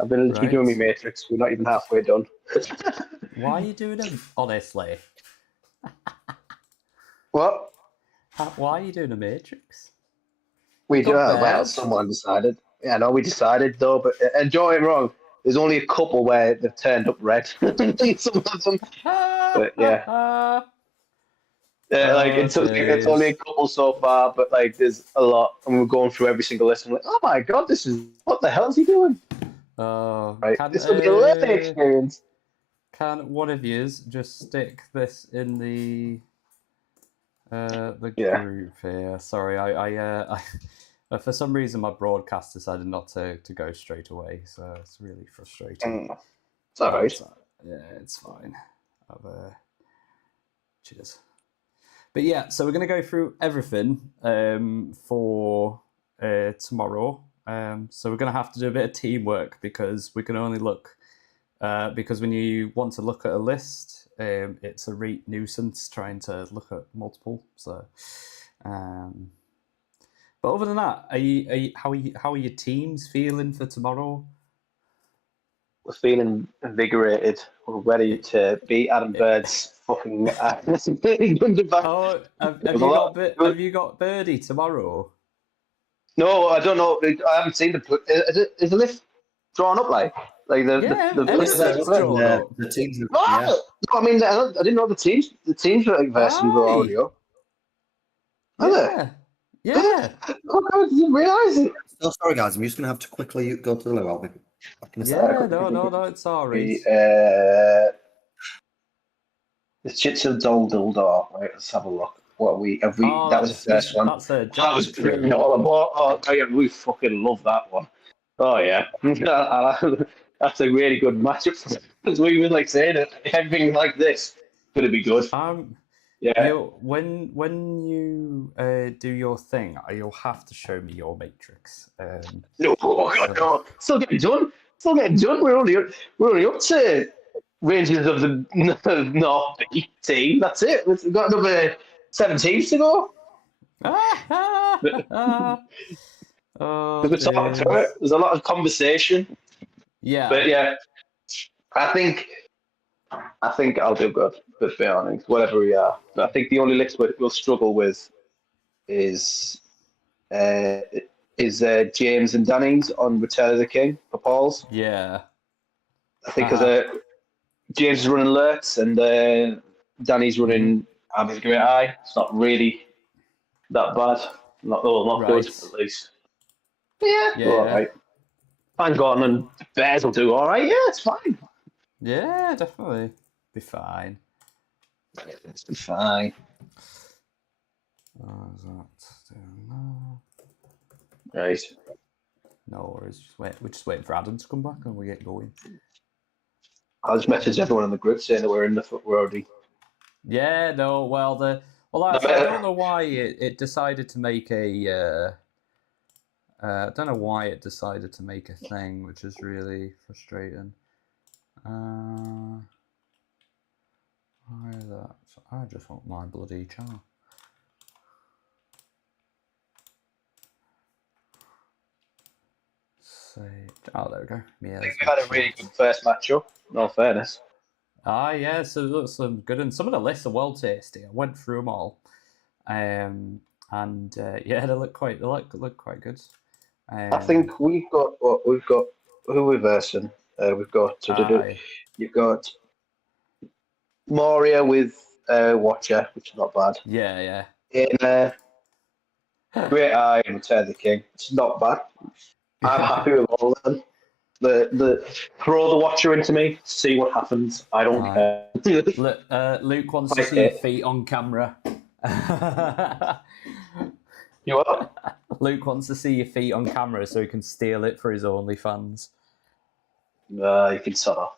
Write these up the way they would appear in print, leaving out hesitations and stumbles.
I've been literally doing my Right. matrix. We're not even halfway done. Why are you doing them? Honestly, What? why are you doing a Matrix? We You've do. got Well, birds. someone decided. Yeah, no, we decided though. But and don't get me wrong. There's only a couple where they've turned up red. Some of them. But yeah, like Oh, it's only a jeez. couple so far. But like, there's a lot, and we're going through every single list. And I'm like, oh my god, this is what the hell is he doing? Oh, Right, this will be a learning experience. can one of yous just stick this in the Yeah. group here? Sorry, for some reason my broadcast decided not to go straight away, so it's really frustrating. It's all right. Yeah, it's fine. I've, cheers. But yeah, so we're going to go through everything for tomorrow. So we're going to have to do a bit of teamwork because we can only look. Because when you want to look at a list, it's a real nuisance trying to look at multiple. So, but other than that, how are your teams feeling for tomorrow? We're feeling invigorated. We're ready to beat Adam Bird's fucking ass. Oh, There's a lot. have you got birdie tomorrow? No, I don't know. I haven't seen the. Is the list drawn up like Yeah, the players that everything's split? drawn up. The teams, yeah. Oh, I mean, I didn't know the teams versions were already Aye, up. Are they? yeah, yeah. Oh, I didn't realise it. So sorry, guys. I'm just going to have to quickly go to the loo. I'll be back in a second. Yeah, no, it's all right. The Chits of Duldor. Right, let's have a look. What have we? Oh, That was the first one. that's a That was jackpot brilliant. true. All about. Oh, yeah, we fucking love that one. Oh yeah, that's a really good matchup. As we were like saying it, everything like this gonna be good. Yeah. When you do your thing, you'll have to show me your matrix. No, oh god, no. Still getting done. Still getting done. We're only up to Rangers of the North B team. That's it. We've got another 7 teams to go. Oh, We're talking through it. jeez. There's a lot of conversation, Yeah, but yeah, I think I think I'll do good. To be honest, whatever we are, I think the only list we'll struggle with is uh, James and Danny's on Return of the King for Paul's. yeah. I think because James is running alerts and Danny's Mhm. running Abby's Great Eye. It's not really that bad. Not good Right. at least. But yeah, we're all Yeah, right. Fine, Gordon and Bears will do all right. Yeah, it's fine. yeah, definitely be fine. It's fine. Oh, is that no? Right. No worries. We're just waiting for Adam to come back and we get going. I'll just message everyone in the group saying that we're already. Yeah, no. I don't know why it decided to make a. I don't know why it decided to make a thing, which is really frustrating. Why that? I just want my bloody char. Oh, there we go. Yeah, I think we had a really good first matchup. In all fairness. yeah. So look, some good, and some of the lists are well tasty. I went through them all, and yeah, they look quite good. I think we've got who are we versing? We've got Aye. you've got Moria with Watcher, which is not bad. Yeah, In Great Eye and Return of the King, it's not bad. I'm happy with all of them. The throw the Watcher into me, see what happens. I don't care. Luke wants to see your feet on camera. You what? Luke wants to see your feet on camera so he can steal it for his OnlyFans. You can sort off.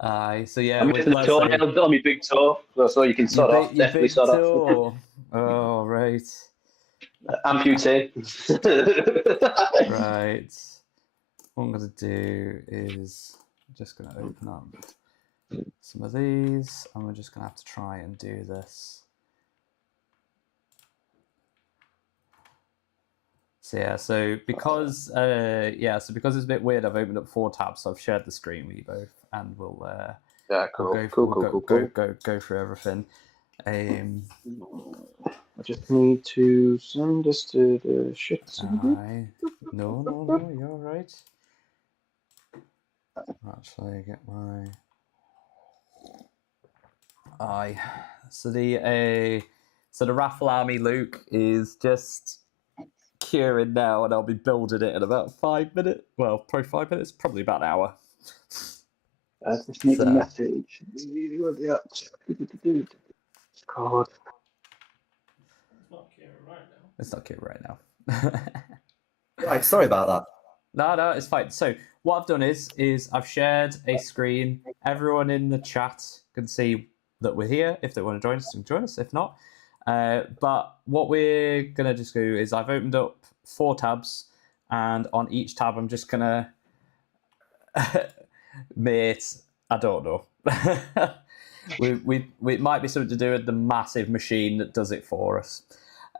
Aye, so yeah, I'm missing the toenail on my big toe, so you can sort off. Definitely sort off. Oh, right. Amputee. Right. What I'm going to do is I'm just going to open up some of these, and we're just going to have to try and do this. So because because it's a bit weird, I've opened up 4 tabs, so I've shared the screen with you both, and we'll Cool. go through everything. I just need to send this to the shit. No, you're right. Actually, get my So the Raffle Army Luke is just curing now, and I'll be building it in about 5 minutes. Well, probably 5 minutes, probably about an hour. Just need a message. God. It's not curing right now. Right, sorry about that. No, it's fine. So what I've done is I've shared a screen. Everyone in the chat can see that we're here. If they want to join us, they can join us. If not, but what we're gonna just do is I've opened up 4 tabs, and on each tab I'm just gonna mate. I don't know. it might be something to do with the massive machine that does it for us.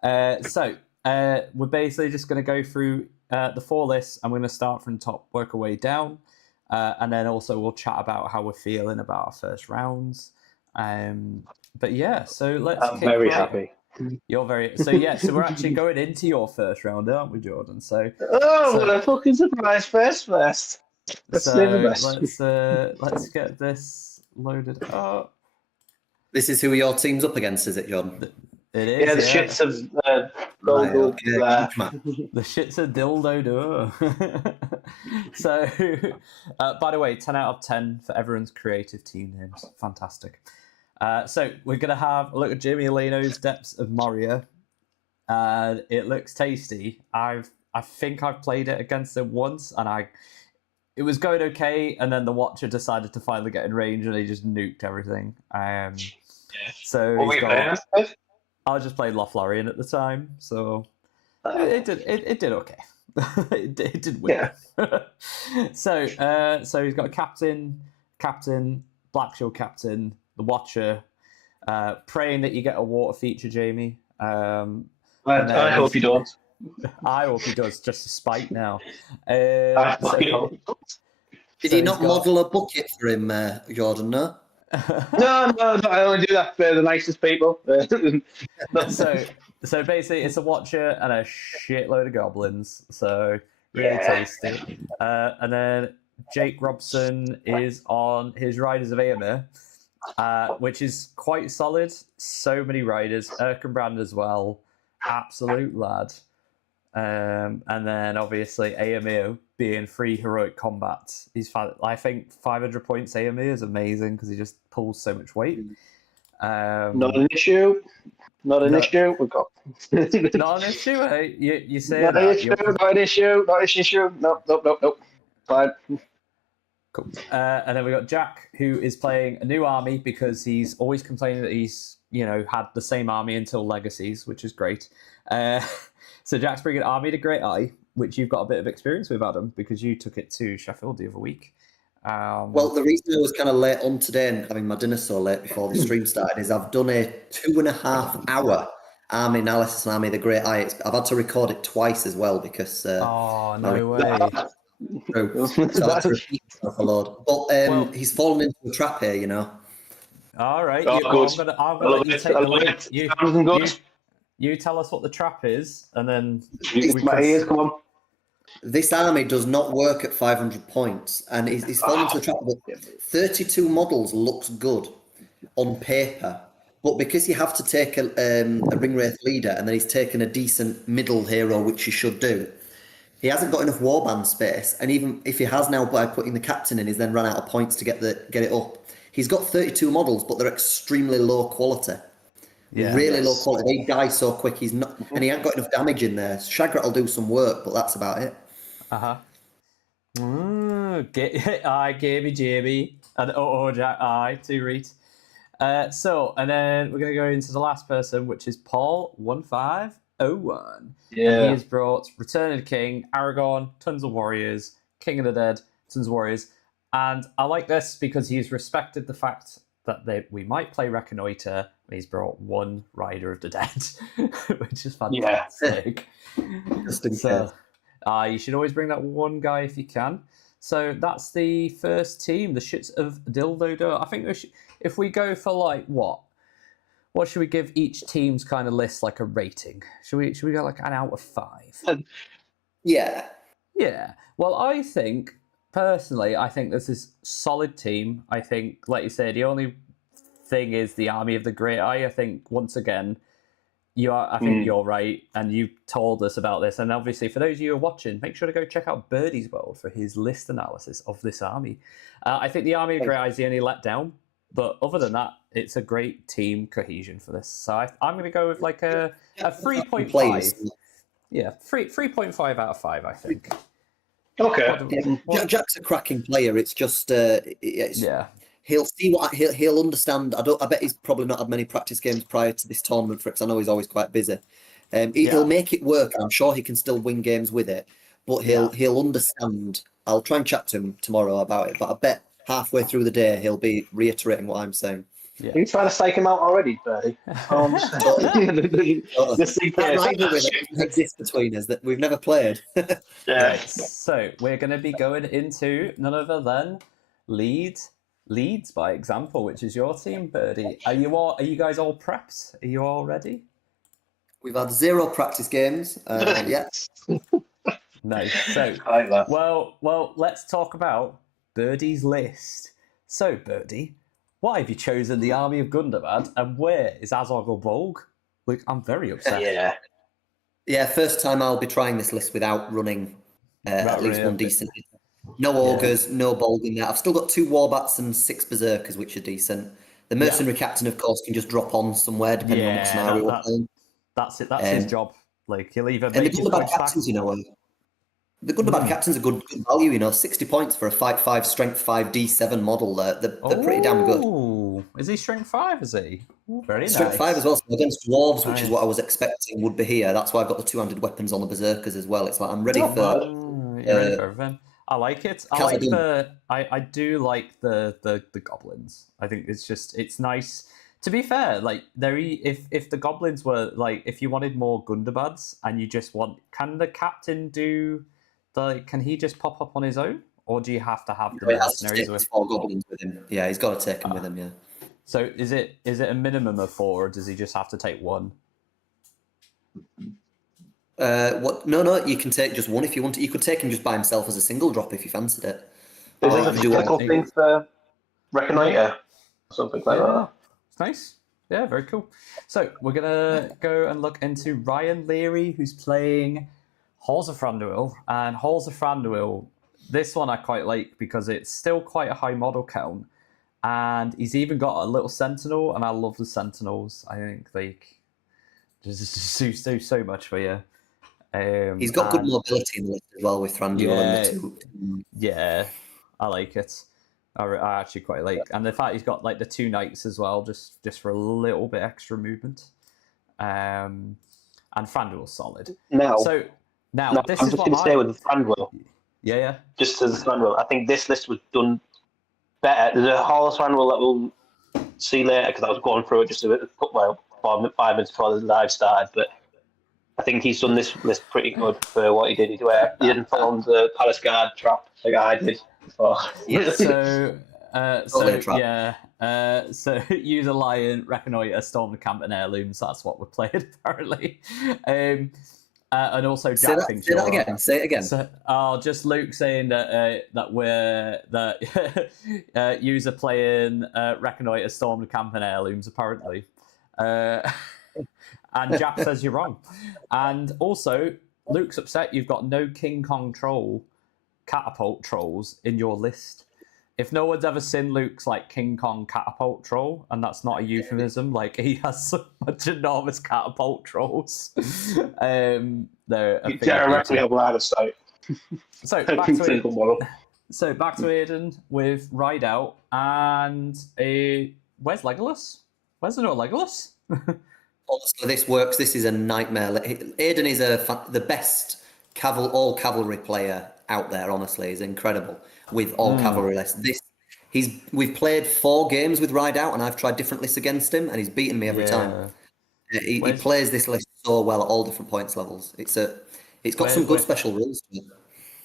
So we're basically just going to go through the 4 lists. I'm going to start from the top, work our way down, and then also we'll chat about how we're feeling about our first rounds. But yeah, so let's. I'm very happy. You're very so we're actually going into your first round, aren't we, Jordan? So what a fucking surprise! First. Let's get this loaded up. This is who your team's up against, is it, John? It is. Yeah, the shits of Gondor. The shits of dildo door. So, by the way, 10 out of 10 for everyone's creative team names. Fantastic. So we're gonna have a look at Jamie Aleno's Depths of Moria, and it looks tasty. I think I've played it against him once, and it was going okay, and then the Watcher decided to finally get in range, and he just nuked everything. So I was just playing Lothlorien at the time, so it did okay. it did win. Yeah. So he's got a captain, Black Shield captain, the Watcher, praying that you get a water feature, Jamie. I hope you don't. I hope he does, just to spite now. Did he not model a bucket for him, Jordan, no? No, I only do that for the nicest people. So basically, it's a Watcher and a shitload of goblins. So really tasty. And then Jake Robson is on his Riders of Aemir, which is quite solid. So many riders. Erkenbrand as well. Absolute lad. And then obviously Aemir being free heroic combat. I think 500 points Aemir is amazing because he just pulls so much weight. Not an issue. Not an issue. We've got not an issue, eh? You say not that. An issue, not an issue. Not an issue. Nope. Fine. Cool. And then we got Jack, who is playing a new army because he's always complaining that he's had the same army until Legacies, which is great. So Jack's bringing Army to Great Eye, which you've got a bit of experience with, Adam, because you took it to Sheffield the other week. Well, the reason I was kind of late on today and having my dinner so late before the stream started is I've done a 2.5 hour army analysis on Army of the Great Eye. I've had to record it twice as well because... no way. So I had to repeat myself a lot. But he's fallen into a trap here, All right. I'm gonna let you take the lead. You tell us what the trap is, and then... My ears, come on. This army does not work at 500 points, and he's fallen into the trap. But 32 models looks good on paper, but because you have to take a Ringwraith leader, and then he's taken a decent middle hero, which he should do, he hasn't got enough warband space, and even if he has now by putting the captain in, he's then run out of points to get it up. He's got 32 models, but they're extremely low quality. Really low quality. They die so quick. He's not, and he ain't got enough damage in there. Shagrat will do some work, but that's about it. I gave me Jamie and Jack. To read. So and then we're gonna go into the last person, which is Paul 1501. Yeah. And he has brought Return of the King, Aragorn, tons of warriors, King of the Dead, tons of warriors, and I like this because he's respected the fact that we might play Reconnoiter. He's brought one Rider of the Dead, which is fantastic. Just in So, case. you should always bring that one guy if you can. So that's the first team, the Shits of Dildo. I think if we go for like what should we give each team's kind of list like a rating? Should we go like an out of 5? Yeah. Yeah. Well, I think personally, I think this is solid team. I think, like you said, the only thing is the Army of the Great Eye. I think once again, I think you're right, and you told us about this. And obviously, for those of you who are watching, make sure to go check out Birdie's World for his list analysis of this army. I think the Army of the Great Eye is the only letdown, but other than that, it's a great team cohesion for this. So I'm going to go with like a 3.5. Yeah, 3.5 out of 5, I think. Okay. Jack's a cracking player. It's just yeah. He'll see what he'll understand. I bet he's probably not had many practice games prior to this tournament for it, because I know he's always quite busy. He'll make it work. I'm sure he can still win games with it, but he'll understand. I'll try and chat to him tomorrow about it, but I bet halfway through the day he'll be reiterating what I'm saying. Yeah. Are you trying to psych him out already, Birdie? That rivalry that exists between us that we've never played. Right, so we're going to be going into none other than Leeds by example, which is your team, Birdie. Are you guys all prepped? Are you all ready? We've had 0 practice games. Yes. Nice. So, well, let's talk about Birdie's list. So, Birdie, why have you chosen the Army of Gundabad, and where is Azog-ul-Bolg? Like, I'm very upset. Yeah, first time I'll be trying this list without running at least one decent. No Ogres, no Bolg in there. I've still got 2 Warbats and 6 Berserkers, which are decent. The Mercenary Captain, of course, can just drop on somewhere, depending on what scenario we're playing. That's it. That's his job. Like, he'll either make the Gundabad Captains, the Gundabad Captains are good value, 60 points for a 5/5 Strength 5 D7 model. They're pretty damn good. Oh, is he Strength 5, is he? Ooh, very nice. Strength 5 as well, so against Dwarves, which is what I was expecting would be here. That's why I've got the 2-handed weapons on the Berserkers as well. It's like, I'm ready for... You're ready for everything. I like it. I do like the goblins. I think it's nice. To be fair, like if the goblins were like, if you wanted more Gundabads and you just can the captain can he just pop up on his own, or do you have to have the mercenaries with 4 goblins with him? Yeah, he's got to take them with him. Yeah. So is it a minimum of 4, or does he just have to take 1? What? No, you can take just 1 if you want to. You could take him just by himself as a single drop if you fancied it. Is it a technical thing for Reconnoiter? Something like that. It's nice. Yeah, very cool. So we're going to go and look into Ryan Leary, who's playing Halls of Thranduil. And Halls of Thranduil, this one I quite like because it's still quite a high model count. And he's even got a little Sentinel, and I love the Sentinels. I think they just do so much for you. He's got good mobility in the list as well with Thranduil and the 2. Yeah, I like it. I actually quite like, and the fact he's got like the 2 knights as well, just for a little bit extra movement. And Thranduil's solid. Now this I'm is just going to stay with the Thranduil. Yeah. Just as the Thranduil, I think this list was done better. There's a Hall of Thranduil that we'll see later, because I was going through it just a bit, 5 minutes before the live started, but I think he's done this list pretty good for what he did. He didn't fall on the Palace Guard trap like I did before. So use a lion, reconnoiter, storm the camp, and heirlooms. That's what we're playing apparently. And also Jack thinks say it again. So, just Luke saying that user playing reconnoiter, storm the camp, and heirlooms apparently. And Jack says you're wrong. And also, Luke's upset you've got no King Kong troll catapult trolls in your list. If no one's ever seen Luke's like King Kong catapult troll, and that's not a euphemism, like he has so much enormous catapult trolls. You directly have line of sight. So back to Aiden with Rideout, and where's Legolas? Where's the no Legolas? Honestly, this works. This is a nightmare. Aiden is the best all cavalry player out there. Honestly, he's incredible with all cavalry lists. We've played 4 games with Rideout, and I've tried different lists against him, and he's beaten me every time. He plays this list so well at all different points levels. It's got some good special rules to it.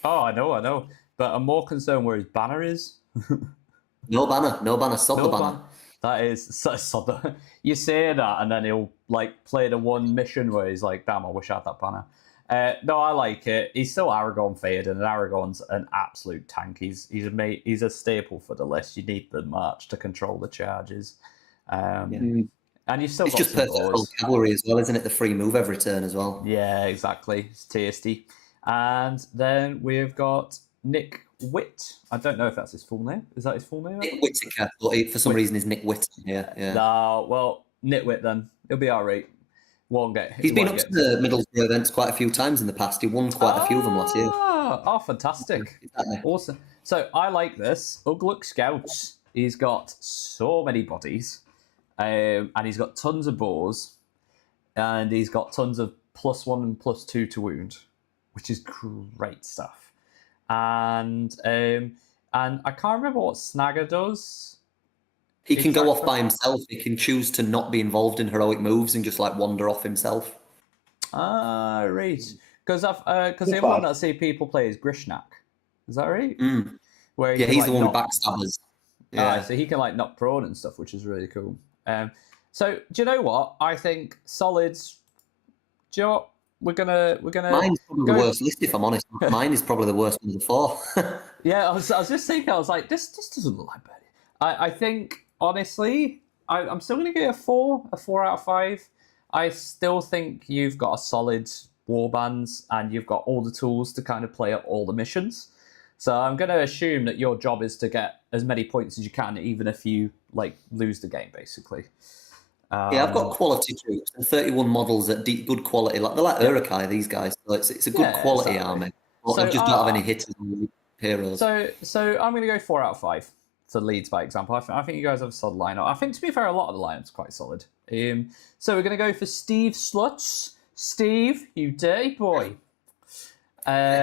Oh, I know. But I'm more concerned where his banner is. No banner, sod the banner. That is so you say that, and then he'll like play the one mission where he's like, "Damn, I wish I had that banner." No, I like it. He's still Aragorn faded, and Aragorn's an absolute tank. He's a staple for the list. You need the march to control the charges, and you've still got just perfect for cavalry as well, isn't it? The free move every turn as well. Yeah, exactly. It's tasty. And then we've got Nick Witt. I don't know if that's his full name. Is that his full name? Nick Whittaker, but for some reason, is Nick Witt. Yeah. No, well, Nitwit then. He'll be all right. He's been up to the Middlesbrough events quite a few times in the past. He won quite a few of them last year. Oh, fantastic. Exactly. Awesome. So I like this. Ugluk Scouts. He's got so many bodies. And he's got tons of bows. And he's got tons of +1 and +2 to wound, which is great stuff. And I can't remember what Snagger does. He can go off by himself. He can choose to not be involved in heroic moves and just like wander off himself. Ah, right. Because the other one that I see people play is Grishnak. Is that right? Mm. Where he's the one with backstabbers. Yeah, so he can like knock prone and stuff, which is really cool. So do you know what? I think solids. Do you know what? We're gonna. Mine's probably the worst list, if I'm honest. Mine is probably the worst one of the four. Yeah, I was just thinking. I was like, this doesn't look like birdy. I think honestly, I'm still gonna give it a 4 out of 5. I still think you've got a solid warbands and you've got all the tools to kind of play at all the missions. So I'm going to assume that your job is to get as many points as you can, even if you like lose the game, basically. Yeah, I've got quality troops and 31 models at good quality. Like they're like Uruk-hai, these guys. So it's a good quality army. So, I just don't have any hitters and heroes. So I'm going to go 4 out of 5 for Leeds, by example. I think you guys have a solid lineup. I think, to be fair, a lot of the lineup's quite solid. So we're going to go for Steve Sluts. Steve, you dirty boy. So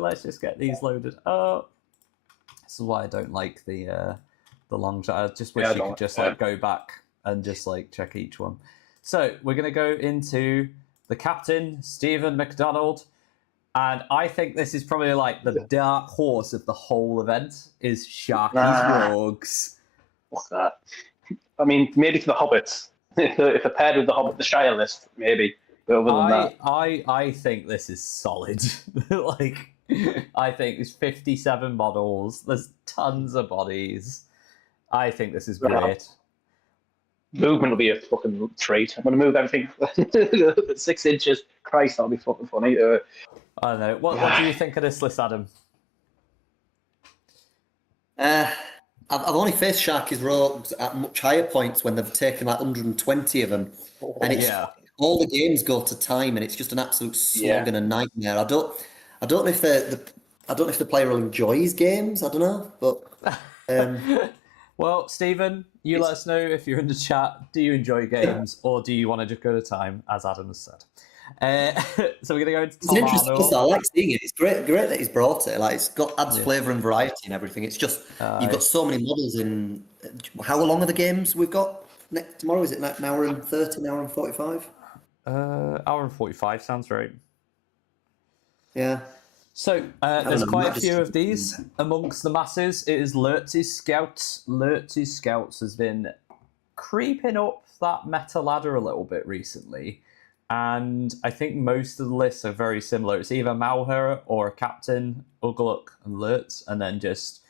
let's just get these loaded up. This is why I don't like the long shot. I just wish you could just like go back and just like check each one. So we're going to go into the captain, Stephen McDonald. And I think this is probably like the dark horse of the whole event is Sharky's Rogues. What's that? I mean, maybe for the Hobbits. If they're paired with the Hobbit, the Shire list, maybe. But other than that, I think this is solid. Like, I think it's 57 models. There's tons of bodies. I think this is great. Movement will be a fucking treat. I'm going to move everything 6 inches. Christ, that'll be fucking funny. I don't know. What do you think of this list, Adam? I've only faced Sharky's Rogues at much higher points when they've taken like 120 of them, and it's all the games go to time, and it's just an absolute slog and a nightmare. I don't know if the player will enjoy his games. I don't know, but well, Stephen, you let us know if you're in the chat. Do you enjoy games, or do you want to just go to time, as Adam has said? So we're gonna go into It's an interesting list. I like seeing it. It's great that he's brought it. Like it's adds flavour and variety and everything. It's just you've got so many models in. How long are the games we've got tomorrow? Is it an hour and 30, an hour and 45? Hour and 45 sounds right. Yeah. So there's quite a few of these amongst the masses. It is Lurtz's Scouts. Lurtz's Scouts has been creeping up that meta ladder a little bit recently. And I think most of the lists are very similar. It's either Malher or a Captain, Ugluk and Lurtz, and then just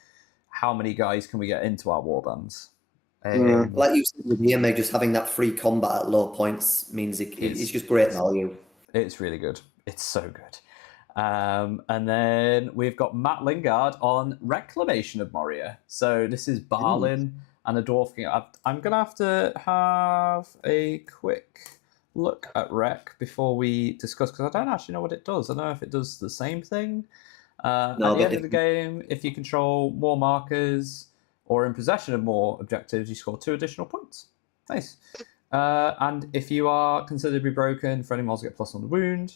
how many guys can we get into our warbands? Like you said with Yeme, just having that free combat at low points means it's just great value. It's really good. It's so good. And then we've got Matt Lingard on Reclamation of Moria. So this is Balin and a Dwarf King. I'm going to have a quick look at Rec before we discuss, because I don't actually know what it does. I don't know if it does the same thing. At the end of the game, if you control more markers or in possession of more objectives, you score 2 additional points. Nice. And if you are considered to be broken, friendly models get +1 to wound.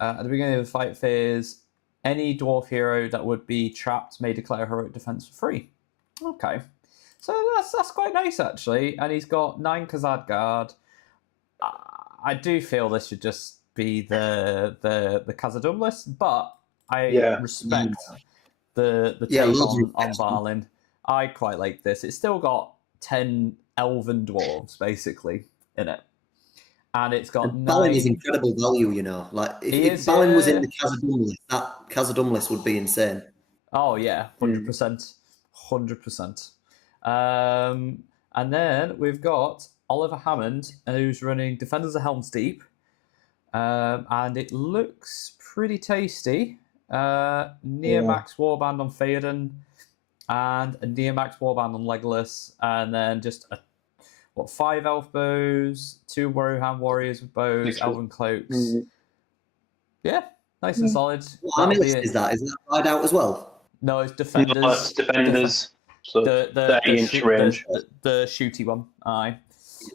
At the beginning of the fight phase, any dwarf hero that would be trapped may declare heroic defense for free. Okay. So that's quite nice, actually. And he's got 9 Khazad Guard. I do feel this should just be the Khazad list, but I respect the take on Balin. I quite like this. It's still got 10 elven dwarves, basically, in it. And it's got and 9... Balin is incredible value, you know. Like, if Balin was in the Khazad list, that Khazad list would be insane. Oh, yeah, 100%. 100%. And then we've got Oliver Hammond, who's running Defenders of Helm's Deep. And it looks pretty tasty. Near max warband on Theoden, and a near max warband on Legolas, and then just 5 elf bows, 2 Warrowhand warriors with bows, elven cloaks. Yeah, nice and solid. What army list is that? Is that ride out as well? No, it's defenders. No, it's defenders. So the 30-inch range. The shooty one. Aye,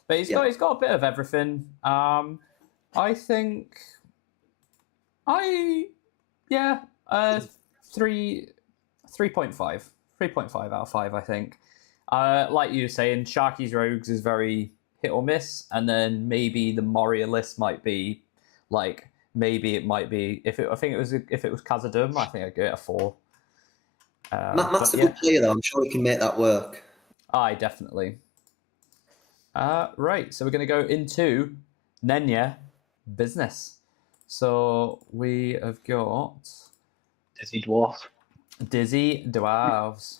but he's got a bit of everything. I think 3.5 out of 5, I think. Like you were saying, Sharky's Rogues is very hit or miss, and then maybe the Moria list might be like, maybe it might be if it was Khazad-dûm, I think I'd give it a 4. Matt's a good player though. I'm sure he can make that work. Aye, definitely. Right, so we're going to go into Nenya business. So we have got Dizzy Dwarf. Dizzy Dwarves.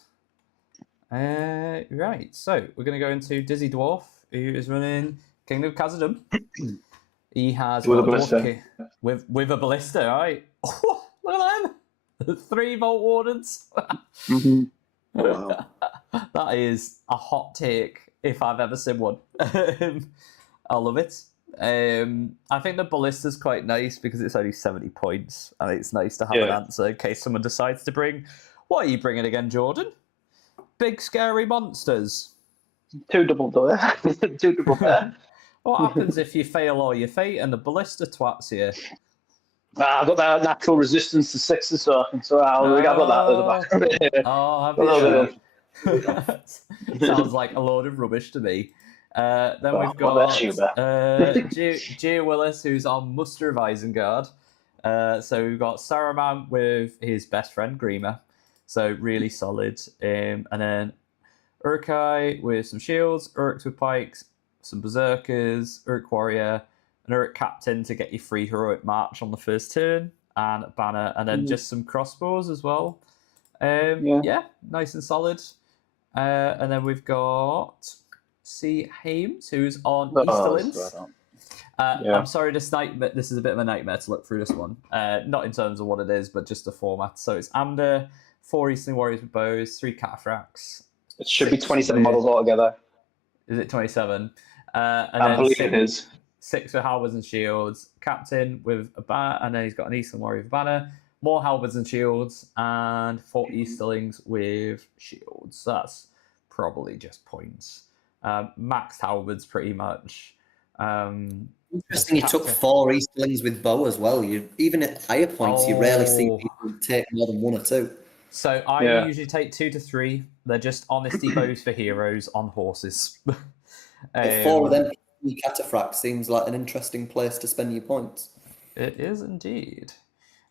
Right, so we're going to go into Dizzy Dwarf, who is running Kingdom of Khazad-dûm. He has with a ballista. With a ballista, right? Oh, look at them! 3 Vault Wardens. Wow. That is a hot take if I've ever seen one. I love it. I think the ballista's quite nice because it's only 70 points, and it's nice to have an answer in case someone decides to bring. What are you bringing again, Jordan? Big scary monsters. 2 double door. 2 double there. What happens if you fail all your fate and the ballista twats you? I've got that natural resistance to 6s, so I've got that at the back. Oh, have you? Sounds like a load of rubbish to me. Then we've got Gia Willis, who's on Muster of Isengard. So we've got Saruman with his best friend Grima, so really solid. And then Urkai with some shields, Urks with pikes, some berserkers, Urk warrior, an Urk captain to get you free heroic march on the first turn, and a banner, and then just some crossbows as well. Nice and solid. And then we've got C. Hames, who's on Easterlands. I'm sorry, this is a bit of a nightmare to look through this one. Not in terms of what it is, but just the format. So it's Amber, 4 Eastern Warriors with bows, 3 Cataphracts. It should be 27 models altogether. Is it 27? I believe it is. 6 with halberds and shields, captain with a banner, and then he's got an Eastern Warrior with a banner, more halberds and shields, and 4 Easterlings with shields. So that's probably just points. Maxed halberds pretty much. Interesting, you took 4 Easterlings with bow as well. Even at higher points, you rarely see people take more than 1 or 2. So I usually take 2 to 3. They're just honesty bows for heroes on horses. 4 of them Cataphract seems like an interesting place to spend your points. It is indeed.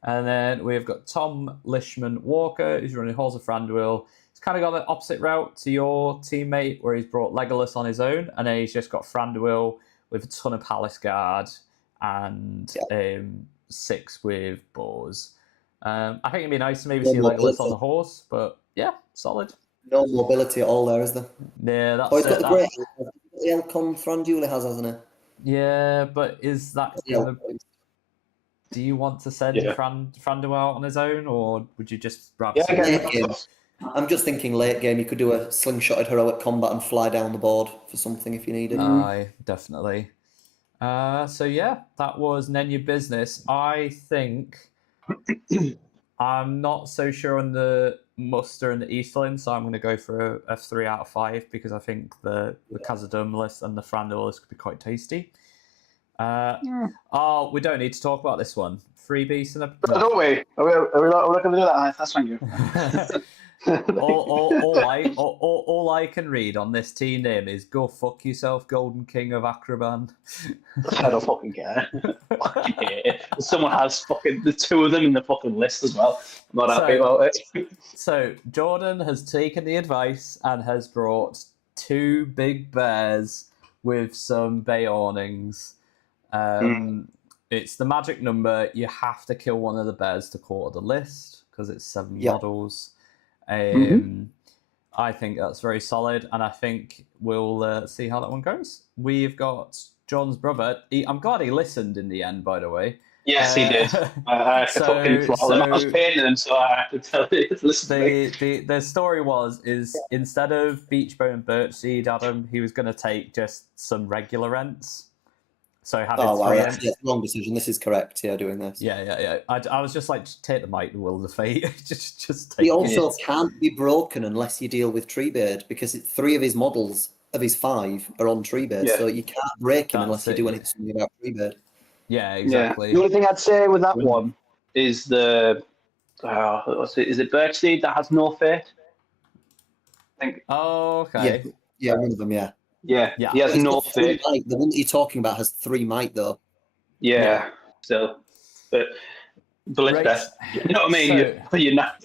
And then we've got Tom Lishman Walker, who's running Halls of Thranduil. He's kind of got the opposite route to your teammate, where he's brought Legolas on his own, and then he's just got Thranduil with a ton of Palace Guard and 6 with bows. I think it'd be nice to maybe see Legolas on the horse, but yeah, solid. No mobility at all there, is there? Yeah, that's he's got the great Elcon Thranduil he has, hasn't he? Yeah, but is that... Do you want to send Thranduil out on his own, or would you just rather... I'm just thinking late game, you could do a slingshotted heroic combat and fly down the board for something if you needed. Aye, definitely. So yeah, that was Nenya business. I think... I'm not so sure on the Muster and the Eastland, so I'm going to go for a 3 out of 5 because I think the Khazad-dûm list and the Thranduil list could be quite tasty. Oh, we don't need to talk about this one. 3 beasts and a... Don't we? Are we not going to do that? That's fine. All I can read on this team name is "Go fuck yourself, Golden King of Akraban." I don't fucking care. Fucking hate it. Someone has fucking the two of them in the fucking list as well. I'm not happy about it. So Jordan has taken the advice and has brought 2 big bears with some bay awnings. It's the magic number. You have to kill one of the bears to quarter the list because it's 7 models. I think that's very solid, and I think we'll see how that one goes. We've got John's brother. I'm glad he listened in the end, by the way. Yes, he did. I had to fucking throttle him. I was painting him, so I had to tell him to listen to me. The story is instead of Beachbone and Birchseed, Adam, he was going to take just some regular rents. So having that's the wrong decision. This is correct. Yeah, doing this. Yeah. I was just like, just take the might and will of the fate. just take he also can't be broken unless you deal with Treebird because 3 of his models of his 5 are on Treebird. So you can't break him unless you do anything about Treebird. Yeah, exactly. Yeah. The only thing I'd say with that one is the is it Birchseed that has no fate? I think. Oh, okay. Yeah, one of them. Yeah. Yeah. He has no fate. The one that you're talking about has 3 might though. Yeah. Still, but it's best. You know what I mean? You're not.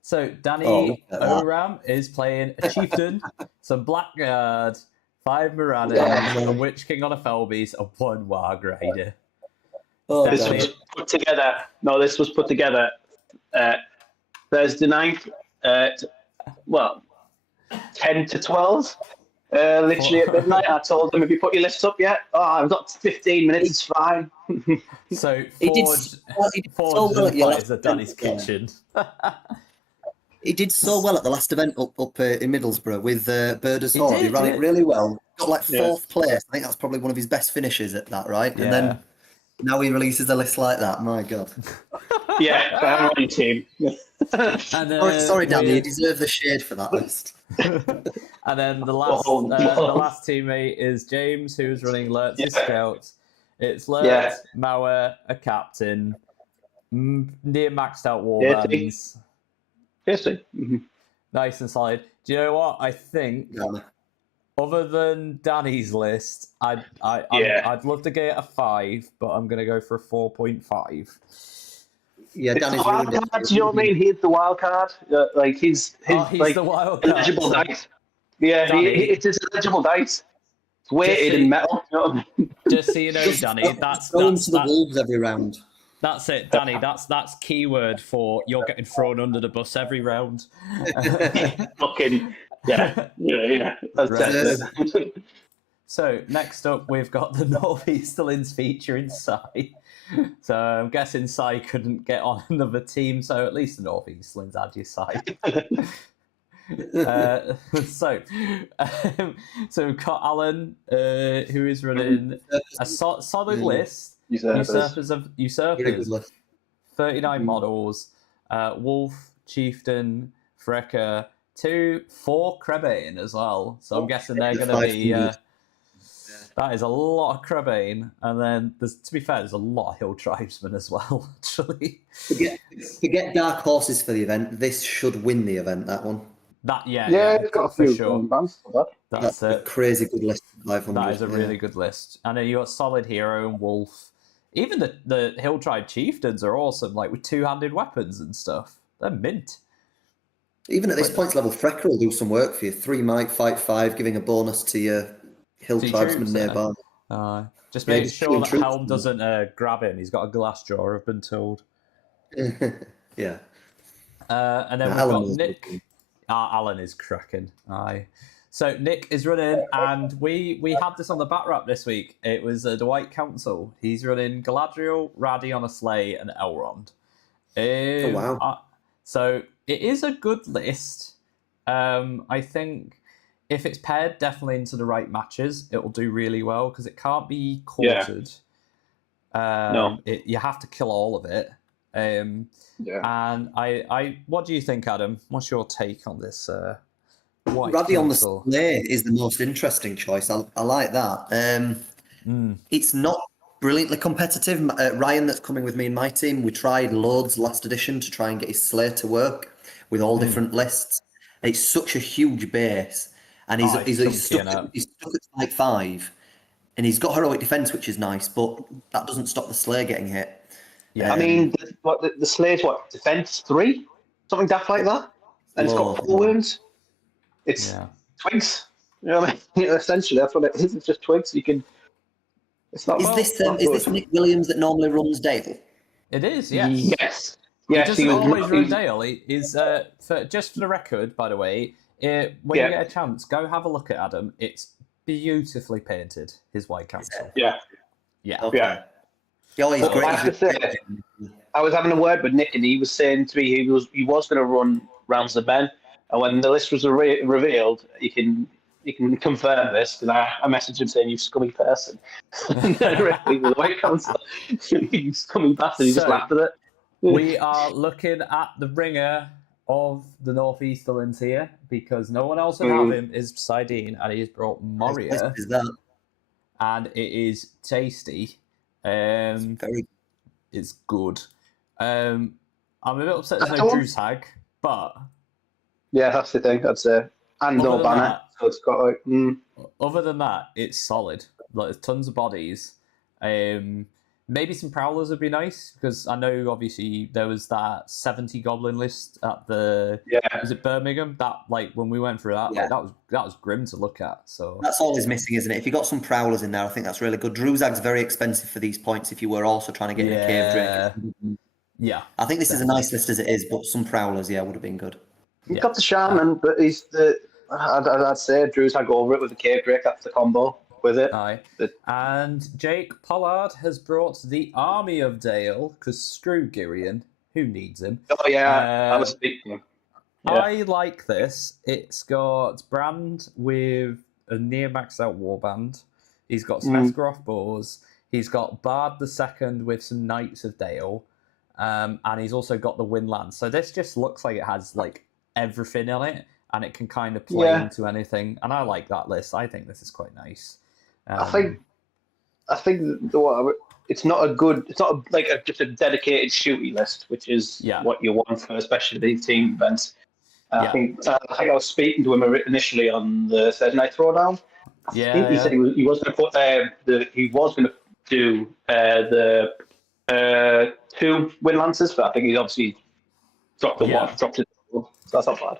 So Danny Oram is playing a chieftain, some blackguard, 5 Moranis, a Witch King on a Felbeast, a 1 Warg Rider. This was put together. No, this was put together Thursday night at 10 to 12. Literally at midnight. I told them, "Have you put your lists up yet?" "Oh, I've got 15 minutes. It's fine." So Forge is at Danny's kitchen. He did so well at the last event up in Middlesbrough with Birder's Horde. He ran it really well. Got like 4th place. I think that's probably one of his best finishes at that, right? And then now he releases a list like that. My God. Yeah, I'm on your team. Sorry, Danny, you deserve the shade for that list. And then the last teammate is James, who's running Lurtz's Scouts. It's Lurtz, Mauer, a captain, near maxed out warbands. Nice and solid. Do you know what? I think, other than Danny's list, I'd love to get a 5, but I'm going to go for a 4.5. Yeah, Danny's the wild card, do you know what I mean? He's the wild card. He's like the wild card. eligible dice. Yeah, it's his eligible dice. It's weighted in metal. You know what I mean? Just so you know, Danny, that's the wolves every round. That's it, Danny. That's keyword for you're getting thrown under the bus every round. Fucking yeah. That's right. So next up, we've got the Northeasterlings featuring Sai. So I'm guessing Sai couldn't get on another team, so at least the Northeasterlings had your Sai. So we've got Alan, who is running a solid list. Usurpers. 39 models. Wolf, Chieftain, Frecker, 4 Krebane as well. So I'm guessing they're going to be. That is a lot of Krebane, and then to be fair, there's a lot of Hill Tribesmen as well. Actually, to get dark horses for the event, this should win the event. That one. It's got a few sure. That's a crazy good list. That is a really good list. And then you got Solid Hero and Wolf. Even the Hill Tribe Chieftains are awesome, like with 2-handed weapons and stuff. They're mint. Even at this points level, Frecker will do some work for you. 3 might, fight 5, giving a bonus to your Hill Tribesmen nearby. Just make sure that Helm doesn't grab him. He's got a glass jaw, I've been told. Yeah. And then we've got Nick. Alan is cracking. Aye. So Nick is running, and we had this on the bat wrap this week. It was the White Council. He's running Galadriel, Raddy on a sleigh, and Elrond. Oh wow! So it is a good list. I think if it's paired definitely into the right matches, it will do really well because it can't be quartered. No, you have to kill all of it. And I what do you think, Adam? What's your take on this? Raddy on the sleigh is the most interesting choice. I like that. It's not brilliantly competitive. Ryan, that's coming with me in my team, we tried loads last edition to try and get his sleigh to work. with all different lists. It's such a huge base, and he's stuck at like 5, and he's got heroic defense, which is nice, but that doesn't stop the Slayer getting hit. Yeah, I mean, the Slayer's defense 3, something daft like that, and it's got 4 wounds. It's twigs. You know what I mean? Essentially, that's what it is. It's just twigs. You can. It's not. Is this Nick Williams that normally runs Dale? It is. Yes. Yes. He doesn't always run Dale. Just for the record, by the way, when you get a chance, go have a look at Adam. It's beautifully painted. His White Council. Yeah. Okay. Yeah. Oh, he's great. I have to say, I was having a word with Nick, and he was saying to me he was going to run Rounds the Ben, and when the list was revealed, you can confirm this, because I messaged him saying, "You scummy person." Directly with the White Council. You scummy bastard. He just laughed at it. We are looking at the ringer of the Northeasterlands here, because no one else would have him is Sidine, and he's brought Moria. And it is tasty. It's good. I'm a bit upset there's no Drew's Hag, but yeah, that's the thing. I'd say, and no banner. So it's got like. Other than that, it's solid. Like, there's tons of bodies. Maybe some prowlers would be nice, because I know obviously there was that 70 goblin list at the was it Birmingham, that like when we went through that, like, that was grim to look at. So that's always missing, isn't it? If you got some prowlers in there, I think that's really good. Druzag's very expensive for these points if you were also trying to get a cave drink. Yeah, I think this is a nice list as it is, but some prowlers would have been good. He's got the shaman, but he's the I'd say Druzag over it with the cave drake. That's the combo with it. Aye. And Jake Pollard has brought the Army of Dale, because screw Girion, who needs him? Oh yeah, I was speaking. Yeah. I like this. It's got Brand with a near maxed out warband. He's got Smethgroth bows. He's got Bard the Second with some Knights of Dale, and he's also got the Windland. So this just looks like it has like everything in it, and it can kind of play into anything. And I like that list. I think this is quite nice. I think it's not just a dedicated shooty list, which is what you want for especially these team events. I think I was speaking to him initially on the Thursday night throwdown. I think he said he was going to put he was going to do the 2 Windlancers, but I think he's obviously dropped it. So that's not bad.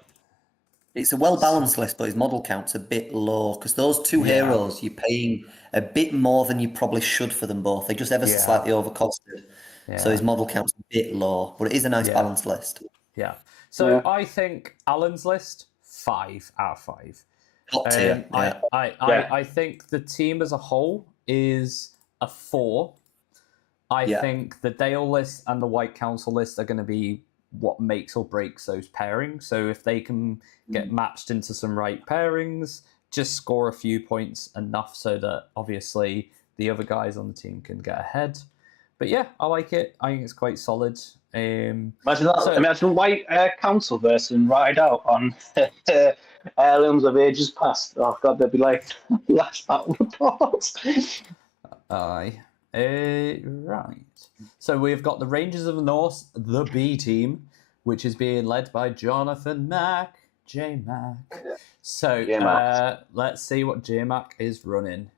It's a well-balanced list, but his model count's a bit low, because those 2 heroes, you're paying a bit more than you probably should for them both. They just ever so slightly overcosted. Yeah. So his model count's a bit low, but it is a nice balanced list. Yeah. So I think Alan's list, 5 out of 5. Top tier. I think the team as a whole is a 4. I think the Dale list and the White Council list are going to be what makes or breaks those pairings. So if they can get matched into some right pairings, just score a few points enough so that obviously the other guys on the team can get ahead. But yeah, I like it. I think it's quite solid. Imagine that. Imagine White Council versus Ride Out on Heirlooms of Ages Past. Oh god, they'd be like last battle reports. Aye. Right. So we've got the Rangers of the North, the B team, which is being led by Jonathan Mack, J-Mac. So let's see what J-Mac is running.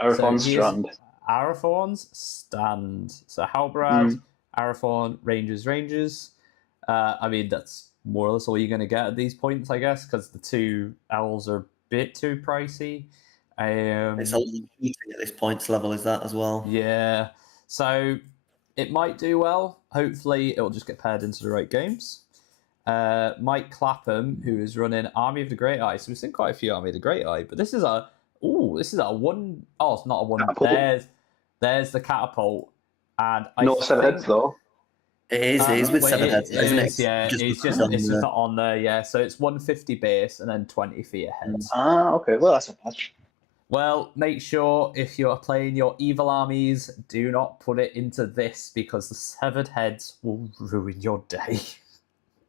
Arathorn's Strand. Arathorn's Stand. So Halbrand, Arathorn, Rangers. I mean, that's more or less all you're going to get at these points, I guess, because the 2 elves are a bit too pricey. It's a little cheating at this points level, is that as well? Yeah. So it might do well. Hopefully, it'll just get paired into the right games. Mike Clapham, who is running Army of the Great Eye. So we've seen quite a few Army of the Great Eye, but this is a 1. Oh, it's not a 1. Catapult. There's the catapult, and no 7 heads though. It is with 7 heads, isn't it? Yeah, it's just not on there. Yeah, so it's 150 base and then 20 for your heads. Okay. Well, that's a patch. Well, make sure if you're playing your evil armies, do not put it into this, because the severed heads will ruin your day.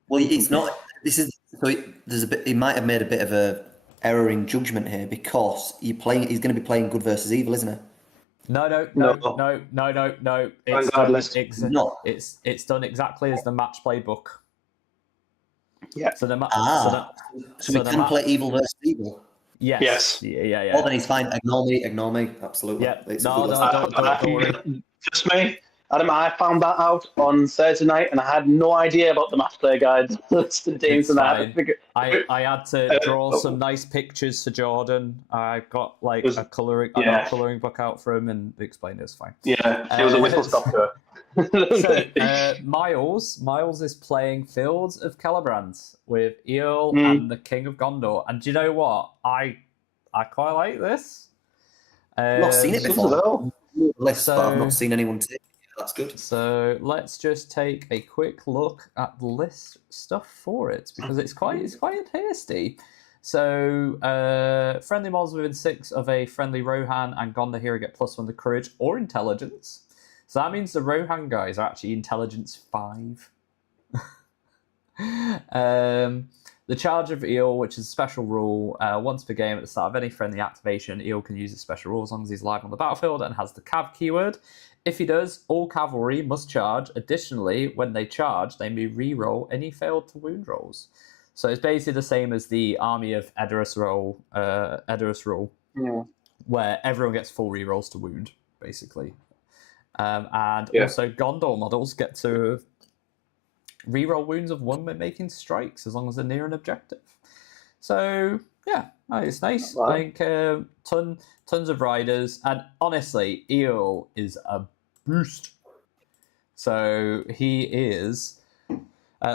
Well, it's not. This is so. There's a bit. He might have made a bit of a error in judgment here, because you're playing. He's going to be playing good versus evil, isn't it? No. It's done exactly as the match playbook. Yeah. So they might. So we can play evil versus evil. Yes. Yeah. Oh, then he's fine. Ignore me. Absolutely. Yeah. It's No, don't worry. Just me. Adam, I found that out on Thursday night, and I had no idea about the match play guides listed teams, and I had to figure. I had to draw some nice pictures for Jordan. I got like a coloring book out for him and explained it's fine. Yeah, it was a whistle stop tour. So Miles is playing Fields of Celebrant with Eel and the King of Gondor, and do you know what? I quite like this. I've not seen it before. But I've not seen anyone take it. That's good. So let's just take a quick look at the list stuff for it because it's quite tasty. So friendly models within 6 of a friendly Rohan and Gondor hero get +1 to courage or intelligence. So that means the Rohan guys are actually intelligence 5. The charge of Eel, which is a special rule, once per game at the start of any friendly activation, Eel can use a special rule as long as he's live on the battlefield and has the cav keyword. If he does, all cavalry must charge. Additionally, when they charge, they may re-roll any failed to wound rolls. So it's basically the same as the Army of Edoras rule, where everyone gets full re-rolls to wound, basically. Also, Gondor models get to re-roll wounds of 1 when making strikes, as long as they're near an objective. So, yeah, it's nice. Wow. I think tons of riders. And honestly, Eel is a boost. So he is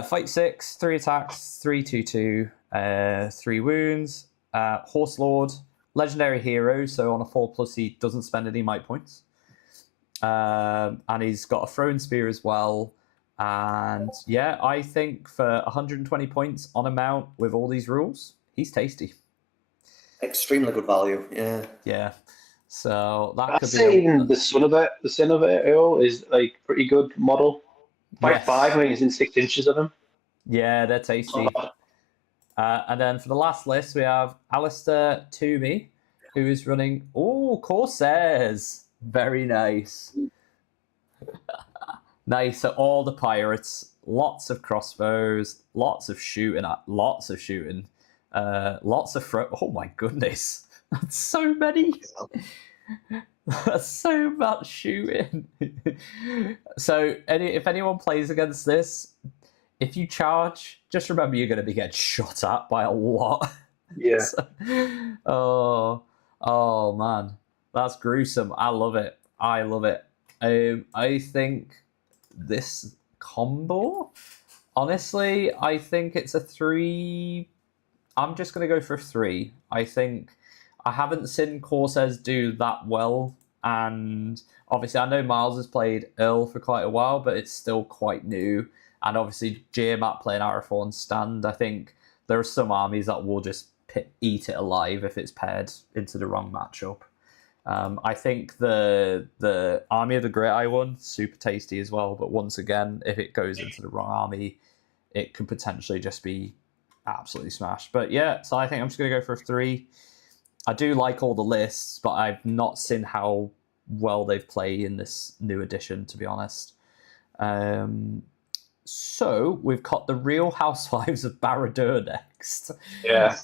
fight 6, 3 attacks, 3/2/2, 3 wounds, Horse Lord, legendary hero. So on a 4+, he doesn't spend any might points. And he's got a thrown spear as well. And yeah, I think for 120 points on a mount with all these rules, he's tasty. Extremely good value. Yeah. So that I'd could say be even the son of it is like pretty good model. Fight 5, I think he's in 6 inches of him. Yeah, they're tasty. And then for the last list, we have Alistair Toomey, who is running Corsairs. Very nice. Nice. So all the pirates, lots of crossbows, lots of shooting, lots of oh my goodness, that's so many. That's so much shooting. So if anyone plays against this, if you charge, just remember you're going to be getting shot at by a lot. Yeah. Oh man, that's gruesome. I love it. I think this combo, honestly, I think it's a 3. I'm just going to go for a 3. I think I haven't seen Corsairs do that well. And obviously, I know Miles has played Earl for quite a while, but it's still quite new. And obviously, J-Matt playing Arathorn Stand, I think there are some armies that will just eat it alive if it's paired into the wrong matchup. I think the Army of the Great Eye one, super tasty as well. But once again, if it goes into the wrong army, it could potentially just be absolutely smashed. But yeah, so I think I'm just going to go for a 3. I do like all the lists, but I've not seen how well they've played in this new edition, to be honest. So we've got the Real Housewives of Barad-dûr next. Yeah.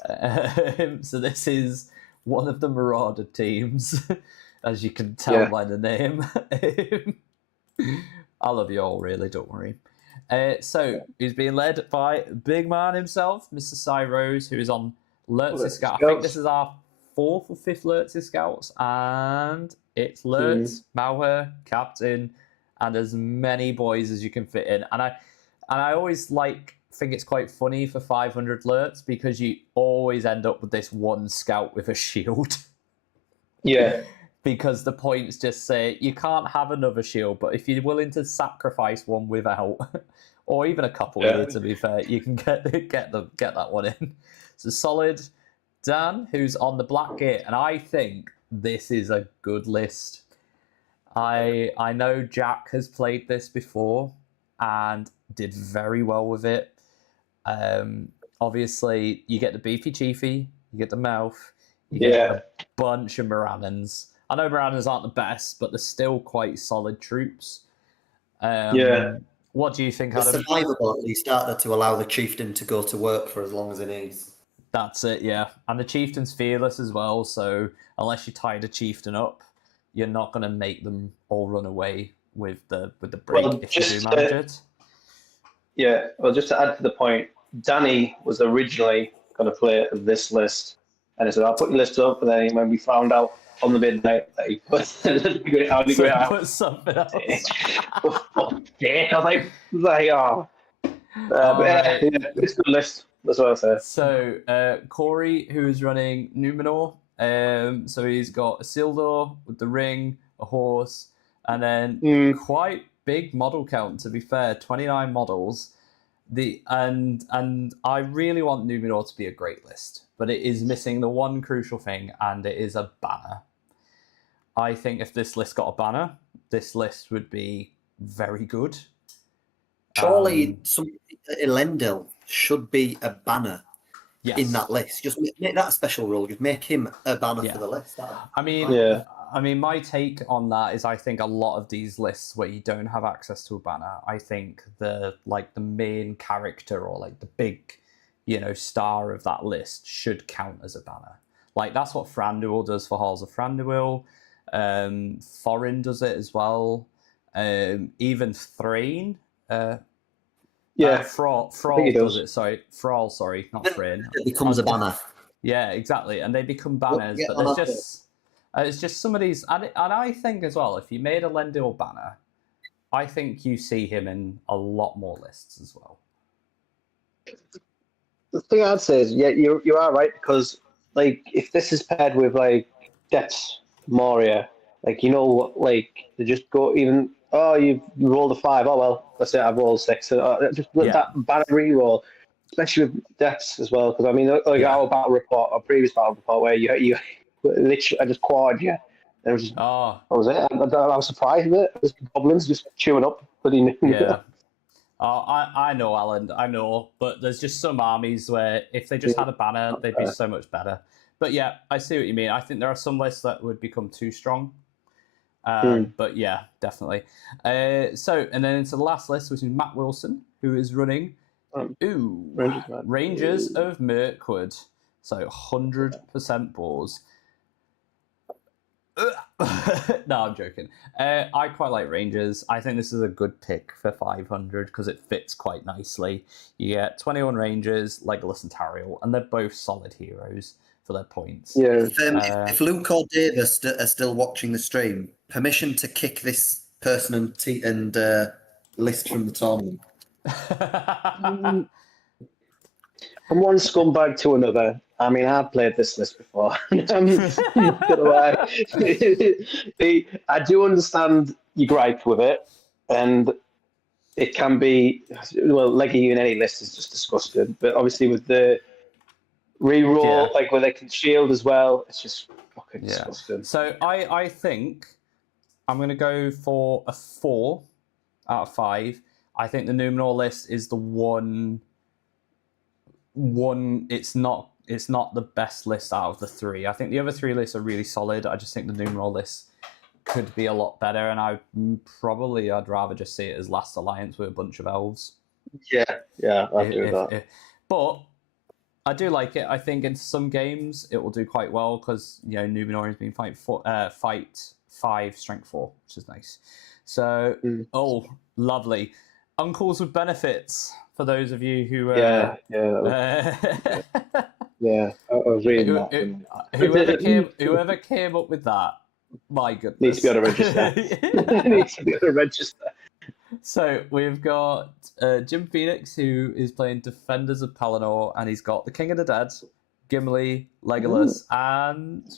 So this is one of the Marauder teams, as you can tell by the name. I love you all, really, don't worry. So he's being led by big man himself, Mr. Cy Rose, who is on Lurtz Scout. I think this is our 4th or 5th Lurtz Scouts, and it's Lurtz, Mauer, Captain, and as many boys as you can fit in. And I always think it's quite funny for 500 Lurtz because you always end up with this one scout with a shield. Yeah. Because the points just say you can't have another shield, but if you're willing to sacrifice one without, or even a couple here, to be fair, you can get that one in. So solid. Dan, who's on the Black Gate, and I think this is a good list. I know Jack has played this before and did very well with it. Obviously, you get the Beefy Chiefy, you get the Mouth, you get a bunch of Morannons. I know Morannons aren't the best, but they're still quite solid troops. What do you think, It's Adam? survivable at least, aren't they, to allow the chieftain to go to work for as long as he needs. That's it, yeah. And the chieftain's fearless as well, so unless you tie the chieftain up, you're not going to make them all run away with the brig if you do manage it. Yeah, well, just to add to the point, Danny was originally going to play this list, and he said, "I'll put your list up." And then when we found out on the midnight that he put Put something else. Yeah, I was like, oh. But it's a good list. That's what I say. So Corey, who is running Numenor, so he's got Isildur with the ring, a horse, and then quite big model count. To be fair, 29 models. And I really want Numenor to be a great list, but it is missing the one crucial thing, and it is a banner. I think if this list got a banner, this list would be very good. Surely Elendil should be a banner in that list. Just make that a special rule. Just make him a banner for the list. I mean, my take on that is I think a lot of these lists where you don't have access to a banner, I think the main character or like the big, star of that list should count as a banner. Like that's what Thranduil does for Halls of Thranduil. Thorin does it as well. Even Thrain. Thrall does it. Sorry, not Thrain. It becomes a banner. Yeah, exactly, and they become banners. But it's just some of these, and I think as well, if you made a Elendil banner, I think you see him in a lot more lists as well. The thing I'd say is, yeah, you are right, because like if this is paired with like Debts Moria, like they just go even. Oh, you rolled a 5. Oh well, let's say I've rolled 6. Just that banner reroll, especially with Debts as well, because I mean, our battle report, our previous battle report, where you literally I just quad you. It was just, what was it? I was surprised with it. It was goblins just chewing up. Yeah. I know, Alan. I know, but there's just some armies where if they just had a banner, they'd be so much better. But yeah, I see what you mean. I think there are some lists that would become too strong. But yeah, definitely. So, and then into the last list, which is Matt Wilson, who is running Rangers of Mirkwood. So 100% boars. No, I'm joking. I quite like Rangers. I think this is a good pick for 500 because it fits quite nicely. You get 21 Rangers, Legolas and Tariel, and they're both solid heroes for their points. Yeah. If Luke or Dave are still watching the stream, permission to kick this person and list from the tournament. From one scumbag to another. I mean, I've played this list before. I'm not gonna lie. I do understand your gripe with it, and it can be leggy in any list is just disgusting. But obviously, with the reroll, like where they can shield as well, it's just fucking disgusting. So I think I'm going to go for a 4 out of 5. I think the Numenor list is the one. It's not the best list out of the 3. I think the other 3 lists are really solid. I just think the Numenor list could be a lot better, and I'd rather just see it as Last Alliance with a bunch of elves. Yeah, I do that. But I do like it. I think in some games it will do quite well because Numenor has been fight 5, strength 4, which is nice. So lovely. Uncles with benefits for those of you who I was reading that. Whoever came up with that, my goodness, needs to be on a register. So we've got Jim Phoenix, who is playing Defenders of Pelennor, and he's got the King of the Dead, Gimli, Legolas, and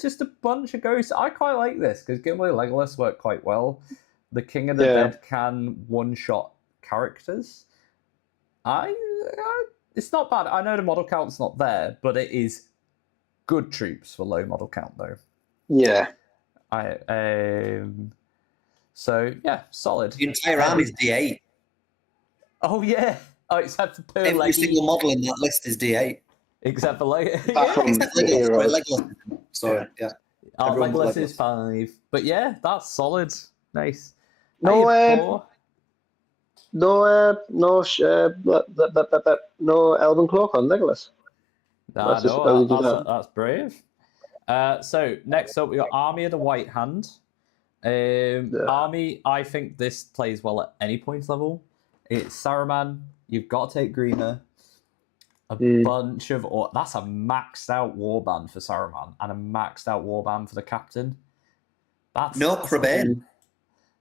just a bunch of ghosts. I quite like this because Gimli and Legolas work quite well. The King of the Dead can one-shot characters. It's not bad. I know the model count's not there, but it is good troops for low model count, though. Yeah. So yeah, solid. The entire army is D8. Oh yeah. Oh, except for poor every single model in that list is D8. Except for Legolas. Sorry, yeah. Legolas is 5, but yeah, that's solid. Nice. No, no Elven Cloak on Legolas. That's just how we do that. That's brave. So next up, we got Army of the White Hand. Army, I think this plays well at any point level. It's Saruman. You've got to take Greener. Bunch of that's a maxed out warband for Saruman and a maxed out warband for the captain. That's no Crabane.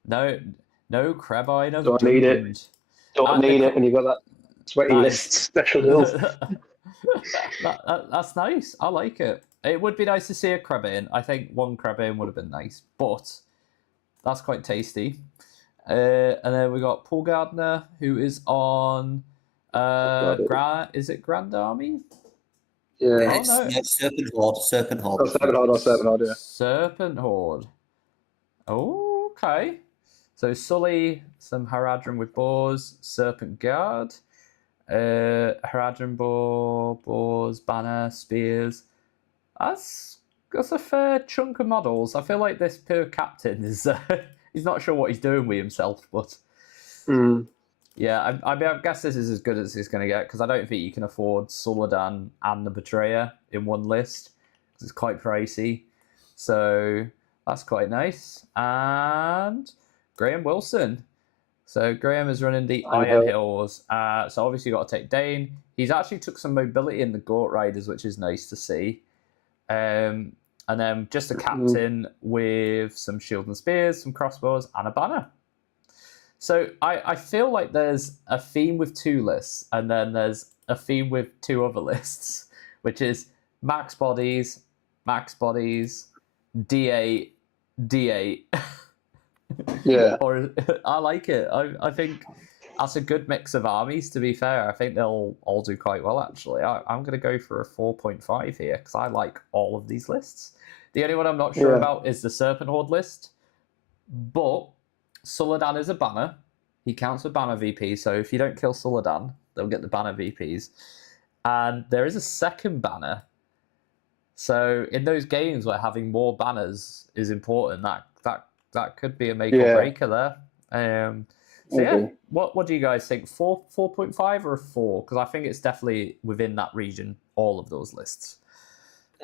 No Crabine. Don't need it. Don't need it when you've got that sweaty list special deals. That's nice. I like it. It would be nice to see a Crabane. I think one Crabane would have been nice, but that's quite tasty. And then we got Paul Gardner, who is on is it Grand Army? Yeah, it's Serpent Horde. Serpent Horde. Serpent Horde, yeah. Serpent Horde. Oh, okay. So Sully, some Haradrim with boars, Serpent Guard, Haradrim boars, banner, spears. That's a fair chunk of models. I feel like this poor captain is he's not sure what he's doing with himself, but yeah, I guess this is as good as he's going to get because I don't think you can afford Suladan and the Betrayer in one list because it's quite pricey. So that's quite nice. And Graham Wilson. So Graham is running the Iron Hills. So obviously you've got to take Dane. He's actually took some mobility in the Gort Riders, which is nice to see. And then just a captain with some shield and spears, some crossbows, and a banner. So I feel like there's a theme with two lists, and then there's a theme with two other lists, which is max bodies, D8, D8. Yeah. Or I like it. I think that's a good mix of armies, to be fair. I think they'll all do quite well, actually. I'm going to go for a 4.5 here because I like all of these lists. The only one I'm not sure about is the Serpent Horde list. But Suladan is a banner. He counts with banner VP, so if you don't kill Suladan, they'll get the banner VPs. And there is a second banner. So in those games where having more banners is important, that could be a make or breaker there. So yeah, what do you guys think? 4.5 or a 4? Because I think it's definitely within that region, all of those lists.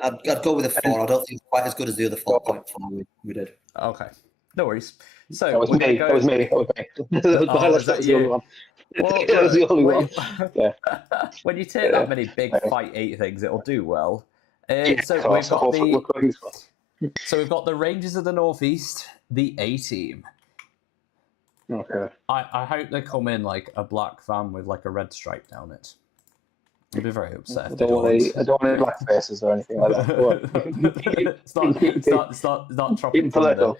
I'd go with a 4. I don't think it's quite as good as the other 4.5 we did. Okay, no worries. So that was me. That was me. Was that the only one. Well, that was the only one. Yeah. When you take that many big fight 8 things, it'll do well. So we've got the Rangers of the Northeast, the A team. Okay. I hope they come in like a black van with like a red stripe down it. I'd be very upset. I don't want any black faces or anything like that. it's not tropical thunder.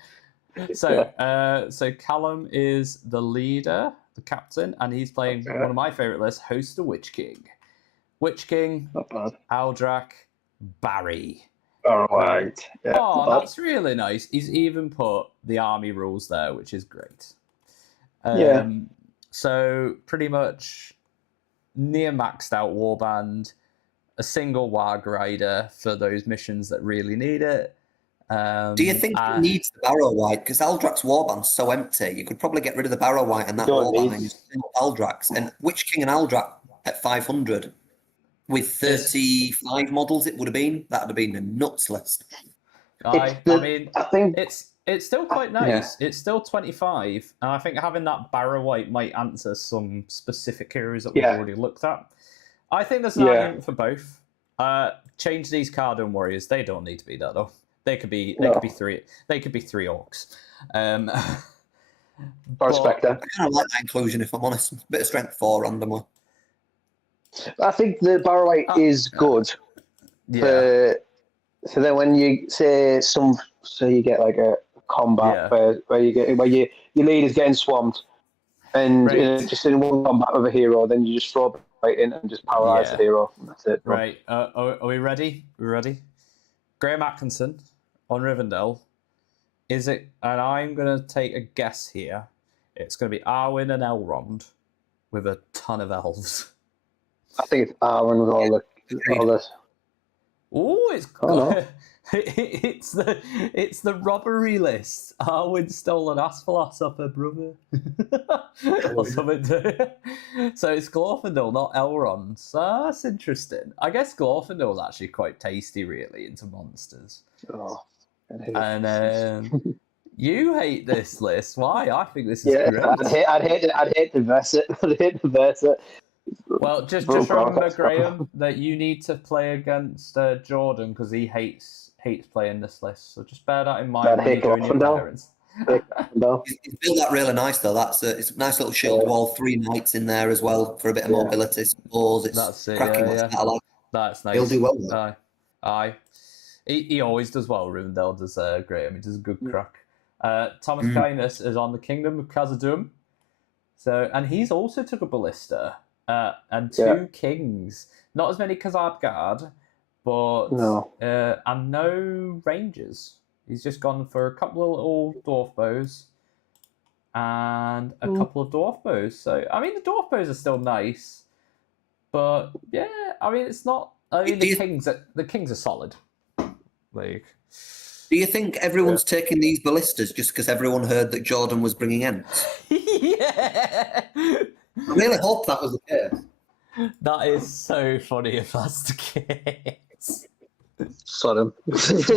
So Callum is the leader, the captain, and he's playing one of my favourite lists, Host the Witch King. Witch King, Aldrak, Barry. All right. Yeah, that's really nice. He's even put the army rules there, which is great. So pretty much near maxed out warband, a single Warg Rider for those missions that really need it. Do you think he needs the Barrow White? Because Aldrak's warband's so empty, you could probably get rid of the Barrow White and that warband and use Aldrak's. And Witch King and Aldrak at 500 with 35 models, it would have been. That would have been a nuts list. I think it's still quite nice. Yeah. It's still 25, and I think having that Barrow White might answer some specific areas that we've already looked at. I think there's an argument for both. Change these Cardon Warriors. They don't need to be that though. They could be three. They could be 3 orcs. Spectre. I kind of like that inclusion, if I'm honest. Bit of strength 4 randomly. I think the Barrow White is good. Yeah. So then when you say you get like a combat where your lead is getting swamped, and just in one combat with a hero, then you just throw right in and just paralyze the hero. And that's it. Right. Are we ready? We're ready. Graham Atkinson on Rivendell. Is it? And I'm going to take a guess here. It's going to be Arwen and Elrond with a ton of elves. I think it's Arwen with all this. Oh, it's It's the robbery list. Arwen stole an Asphalos off her brother, or something. So it's Glorfindel, not Elrond. So that's interesting. I guess Glorfindel's actually quite tasty, really, into monsters. Oh, and you hate this list. Why? I think this is great. I'd hate to verse it. I'd hate to verse it. Well, just remember, Graham, that you need to play against Jordan because he hates playing this list. So just bear that in mind when you're doing your parents. He's built that really nice though. It's a nice little shield wall, 3 knights in there as well for a bit of mobility. Spores, That's it. cracking. That's nice. He'll do well. Aye. He always does well. Rivendell does Graham. He does a good crack. Thomas Kindness is on the Kingdom of Khazad-dûm. And he's also took a ballista. And 2 kings. Not as many Khazad Guard, but and no rangers. He's just gone for a couple of little dwarf bows and a couple of dwarf bows. So I mean, the dwarf bows are still nice, but yeah, I mean, it's not. I mean, the kings are solid. Like, do you think everyone's taking these ballistas just because everyone heard that Jordan was bringing Ents? Yeah. I really hope that was the case. That is so funny if that's the case. Sodom. Against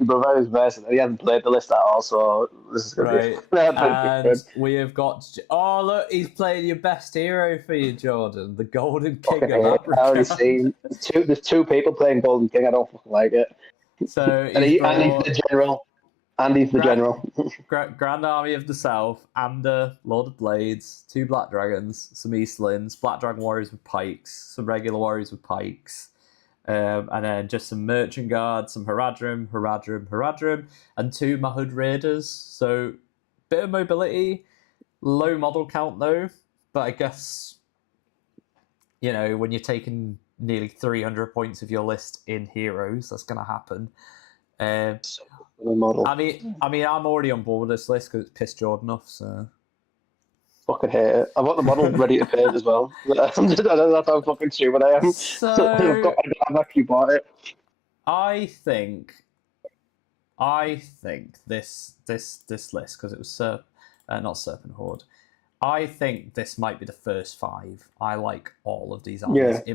my brother who's versing. He hasn't played the list at all, so this is going to be... And we have got... Oh, look, he's playing your best hero for you, Jordan. The Golden King of Africa. I already see. There's 2 people playing Golden King. I don't fucking like it. So and he's the general. Andy's the general. Grand Army of the South, Amber, Lord of Blades, 2 Black Dragons, some Eastlands, Black Dragon Warriors with pikes, some regular warriors with pikes, and then just some Merchant Guard, some Haradrim, and 2 Mahud Raiders. So, bit of mobility, low model count though, but I guess, you know, when you're taking nearly 300 points of your list in heroes, that's going to happen. Model. I mean, I'm already on board with this list because it's pissed Jordan off. So fucking hate it. I've got the model ready to paint as well. That's how fucking stupid I am. So I've actually bought it. I think this list, because it was not Serpent Horde. I think this might be the first 5. I like all of these armies. Yeah.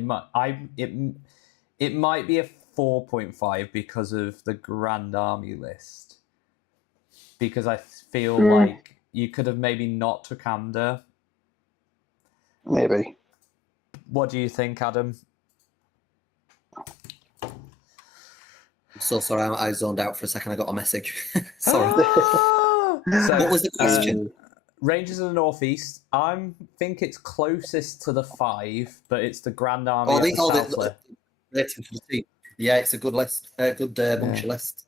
It might be a 4.5 because of the Grand Army list. Because I feel like you could have maybe not took Amber. Maybe. What do you think, Adam? I'm so sorry, I zoned out for a second. I got a message. Sorry. So, what was the question? Rangers of the Northeast. I think it's closest to the 5, but it's the Grand Army of the South. Yeah, it's a good list. A good bunch of list.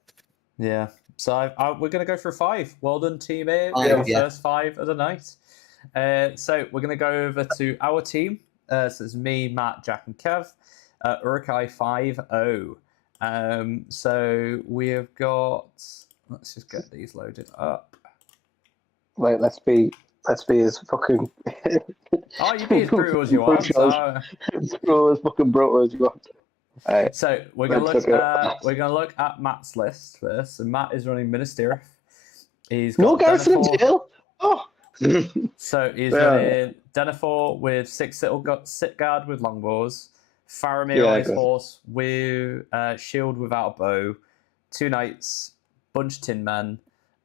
Yeah. So we're going to go for a 5. Well done, Team A. First 5 of the night. So we're going to go over to our team. So it's me, Matt, Jack, and Kev. Urukai 5-0. So we have got... Let's just get these loaded up. Wait, let's be as fucking... Oh, you be as brutal as you want. As fucking brutal as you want. Right. So we're gonna look at Matt's list first. So Matt is running Ministeriff. He's got Garrison Dale. Oh. So he's running Denethor with 6 sit guard with longbows, Faramir on his horse with shield without a bow, 2 knights, bunch of tin men,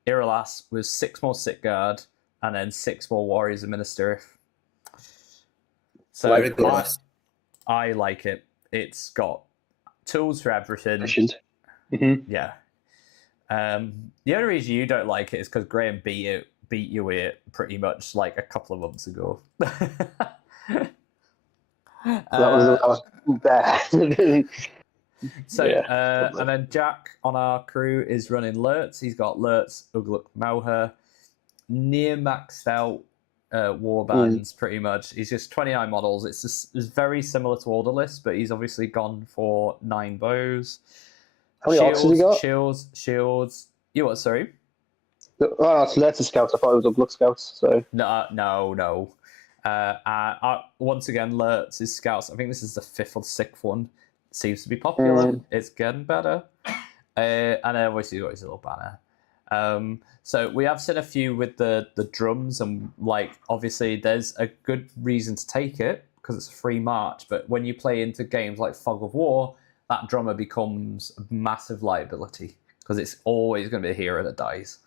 Iralas with 6 more sit guard, and then 6 more warriors of Ministeriff. So I like it. It's got tools for everything. Mm-hmm. Yeah. The only reason you don't like it is because Graham beat you with it pretty much like a couple of months ago. That was bad. So, and then Jack on our crew is running Lurtz. He's got Lurtz, Ugluk, Melher, near maxed out warbands pretty much. He's just 29 models. It's very similar to Order List, but he's obviously gone for 9 bows. How many orcs has he got? Shields. You what, sorry? Oh, so that's a scouts. I thought it was Ugluk scouts. So no. Once again, Lurtz is scouts. I think this is the 5th or 6th one. seems to be popular. It's getting better. And then obviously you've got his little banner. So we have seen a few with the drums, and like obviously there's a good reason to take it because it's a free march. But when you play into games like Fog of War, that drummer becomes a massive liability because it's always going to be a hero that dies.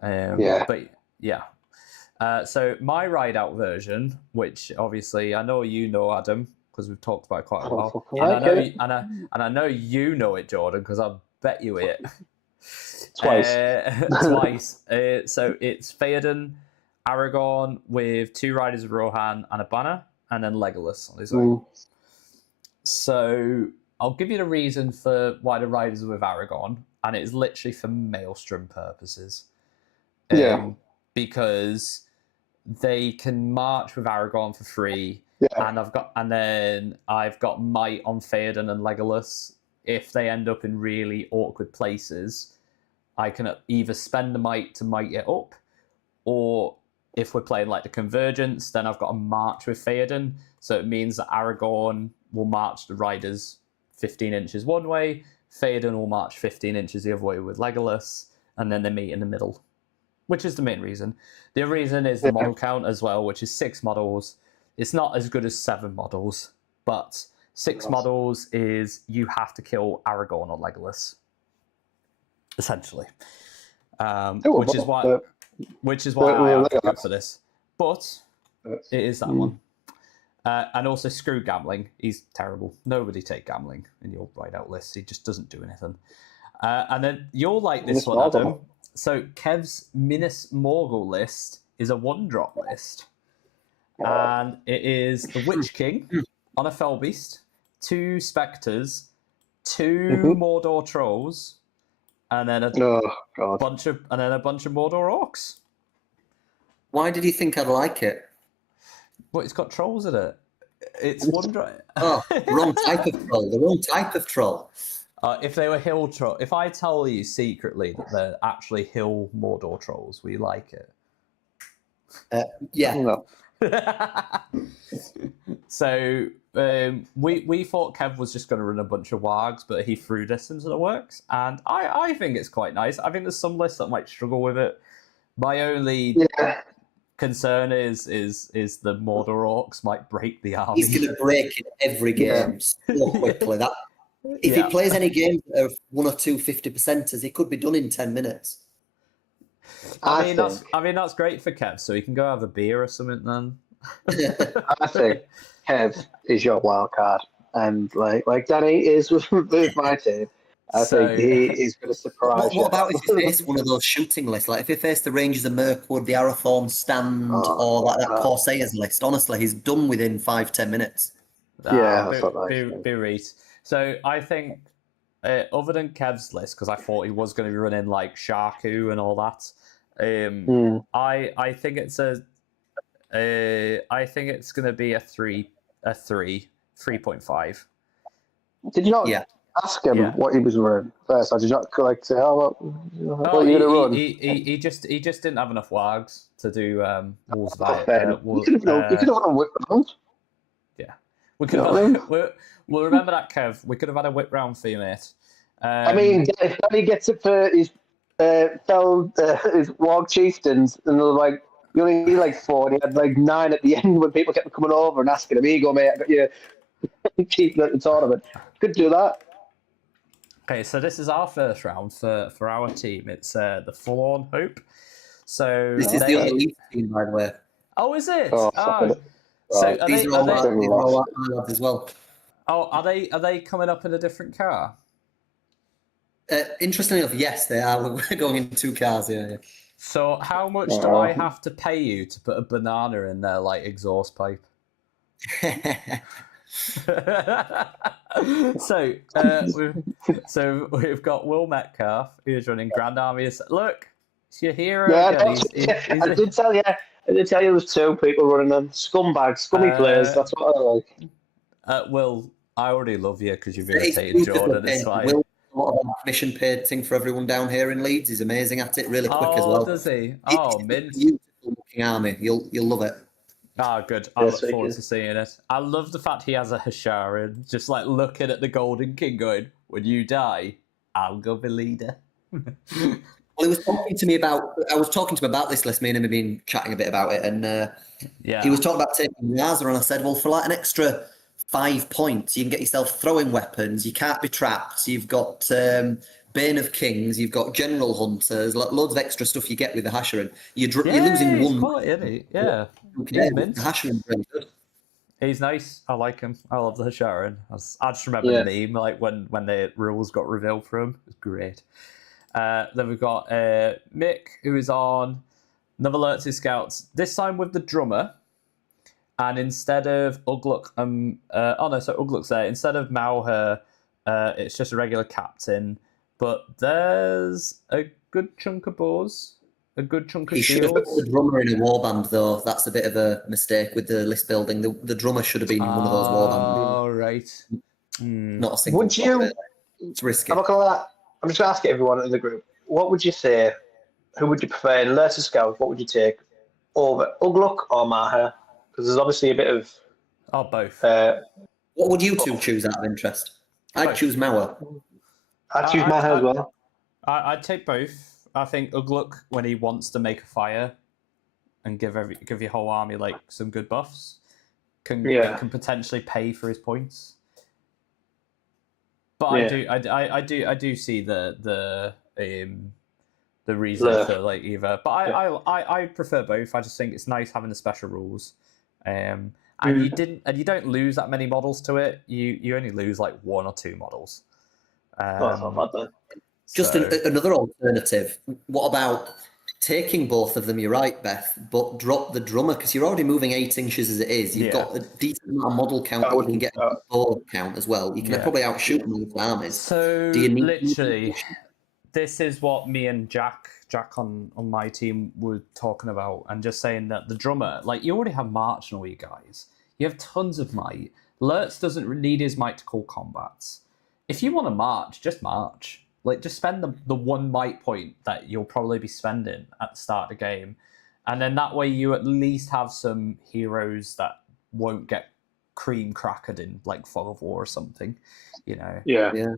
But yeah. So my ride out version, which obviously I know you know, Adam, because we've talked about it quite a while, and I know you know it, Jordan, because I bet you it. Twice. Twice. So it's Theoden, Aragorn with 2 Riders of Rohan and a banner, and then Legolas on his own. So I'll give you the reason for why the Riders are with Aragorn, and it's literally for Maelstrom purposes. Because they can march with Aragorn for free, and then I've got might on Theoden and Legolas. If they end up in really awkward places, I can either spend the might to might it up, or if we're playing like the Convergence, then I've got a march with Theoden. So it means that Aragorn will march the riders 15 inches one way, Theoden will march 15 inches the other way with Legolas, and then they meet in the middle, which is the main reason. The other reason is the model count as well, which is 6 models. It's not as good as 7 models, but 6 models is you have to kill Aragorn or Legolas, essentially. Which is why I have to go for this. But it is that one. And also screw gambling. He's terrible. Nobody take gambling in your ride out list. He just doesn't do anything. And then you'll like this one, Adam. So Kev's Minas Morgul list is a 1-drop list. And it is the Witch King on a Fell Beast, 2 Spectres, 2 Mordor Trolls, and then a bunch of Mordor Orcs. Why did you think I'd like it? Well, it's got trolls in it. It's 1-drop. Wrong type of troll. The wrong type of troll. If they were hill troll, if I tell you secretly that they're actually hill Mordor trolls, will you like it? Yeah. No. So we thought Kev was just going to run a bunch of wargs, but he threw this into the works, and I think it's quite nice. I think there's some lists that might struggle with it. My only concern is the Mordor Orcs might break the army. He's going to break in every game so quickly. If he plays any games that are 1 or 2 50%ers, he could be done in 10 minutes. I mean that's great for Kev, so he can go have a beer or something then. I think Kev is your wild card, and like Danny is with my team. I think he is going to surprise you. What about if he faced one of those shooting lists? Like if he faced the Rangers of Mirkwood, the Arathorn Stand, or like that Corsairs list? Honestly, he's done within 5-10 minutes. That's what I think. So I think, other than Kev's list, because I thought he was going to be running like Sharku and all that, I think it's going to be a 3.5. Did you not ask him what he was running first? Or did you not say, what are you going to run? He just didn't have enough wargs to do Wolves Fight. You could have run a whip round. Yeah, we could have. Well, remember that, Kev. We could have had a whip round for you, mate. I mean, if Danny gets it for his his warg chieftains, and they're like, you only need like 4, and he had like 9 at the end when people kept coming over and asking him, "Here you go, mate, I got you chieftain at the tournament." Could do that. Okay, so this is our first round for our team. It's the Forlorn Hope. So this is the elite team, by the way. Oh, is it? So these are all my lads as well. Oh, are they coming up in a different car? Interestingly enough, yes, they are. We're going in 2 cars here. So how much do I have to pay you to put a banana in their like exhaust pipe? We've got Will Metcalf, who's running Grand Army. Look, it's your hero. Yeah, I did tell you. There was 2 people running them. Scummy players. That's what I like. Will, I already love you because you've irritated Jordan. It's fine. Will, a lot of commission paid thing for everyone down here in Leeds. He's amazing at it, really quick as well. Does he? It's mint. a beautiful looking army. You'll love it. Good. I look so forward to seeing it. I love the fact he has a Hasharan, just like looking at the Golden King going, when you die, I'll go be leader. Well, he was talking to me about. I was talking to him about this list. Me and him have been chatting a bit about it, and he was talking about taking Raza, and I said, "Well, for like an extra 5 points, you can get yourself throwing weapons. You can't be trapped. You've got Bane of Kings. You've got General Hunters. Loads of extra stuff you get with the Hasharan. You're losing he's one. quality, isn't he? Yeah, He's mint. The Hasharan's really good. He's nice. I like him. I love the Hasharan. I just remember the meme, like when the rules got revealed for him. It was great. Then we've got Mick, who is on another Lurtz's Scouts, this time with the drummer. And instead of Ugluk, Ugluk's there. Instead of Malher, it's just a regular captain. But there's a good chunk of boars, a good chunk of He should have put the drummer in a warband, though. That's a bit of a mistake with the list building. The drummer should have been in one of those warbands. Oh, right. Not a single. Would you? It's risky. I'm just going to ask everyone in the group. What would you say? Who would you prefer in Lurtz's Scouts? What would you take over, Ugluk or Maher? Because there's obviously a bit of. Oh, both. What would you two choose out of interest? I'd choose Mauer. I'd choose Maher as well. I'd take both. I think Ugluk, when he wants to make a fire and give your whole army like some good buffs, can potentially pay for his points. But I do see the reason for like either. But I prefer both. I just think it's nice having the special rules. And you don't lose that many models to it. You only lose like 1 or 2 models. That's not bad then. Just another alternative. What about taking both of them? You're right, Beth, but drop the drummer because you're already moving 8 inches as it is. You've got a decent amount of model count. You can get a board count as well. You can probably outshoot them with armies. So literally, this is what me and Jack on my team were talking about, and just saying that the drummer, like, you already have March and all you guys. You have tons of might. Lurtz doesn't need his might to call combats. If you want to march, just march. Like, just spend the 1 might point that you'll probably be spending at the start of the game. And then that way you at least have some heroes that won't get cream crackered in, like, Fog of War or something, you know? Yeah.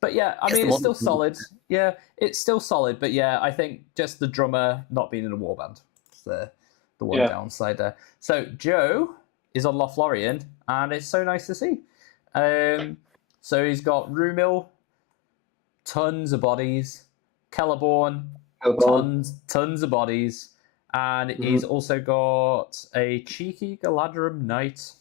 But yeah, I mean, it's still solid. Yeah, it's still solid. But yeah, I think just the drummer not being in a warband is the one downside there. So Joe is on Lothlorien, and it's so nice to see. So he's got Rumil, tons of bodies. Celeborn, tons of bodies. And he's also got a cheeky Galadrim Knight.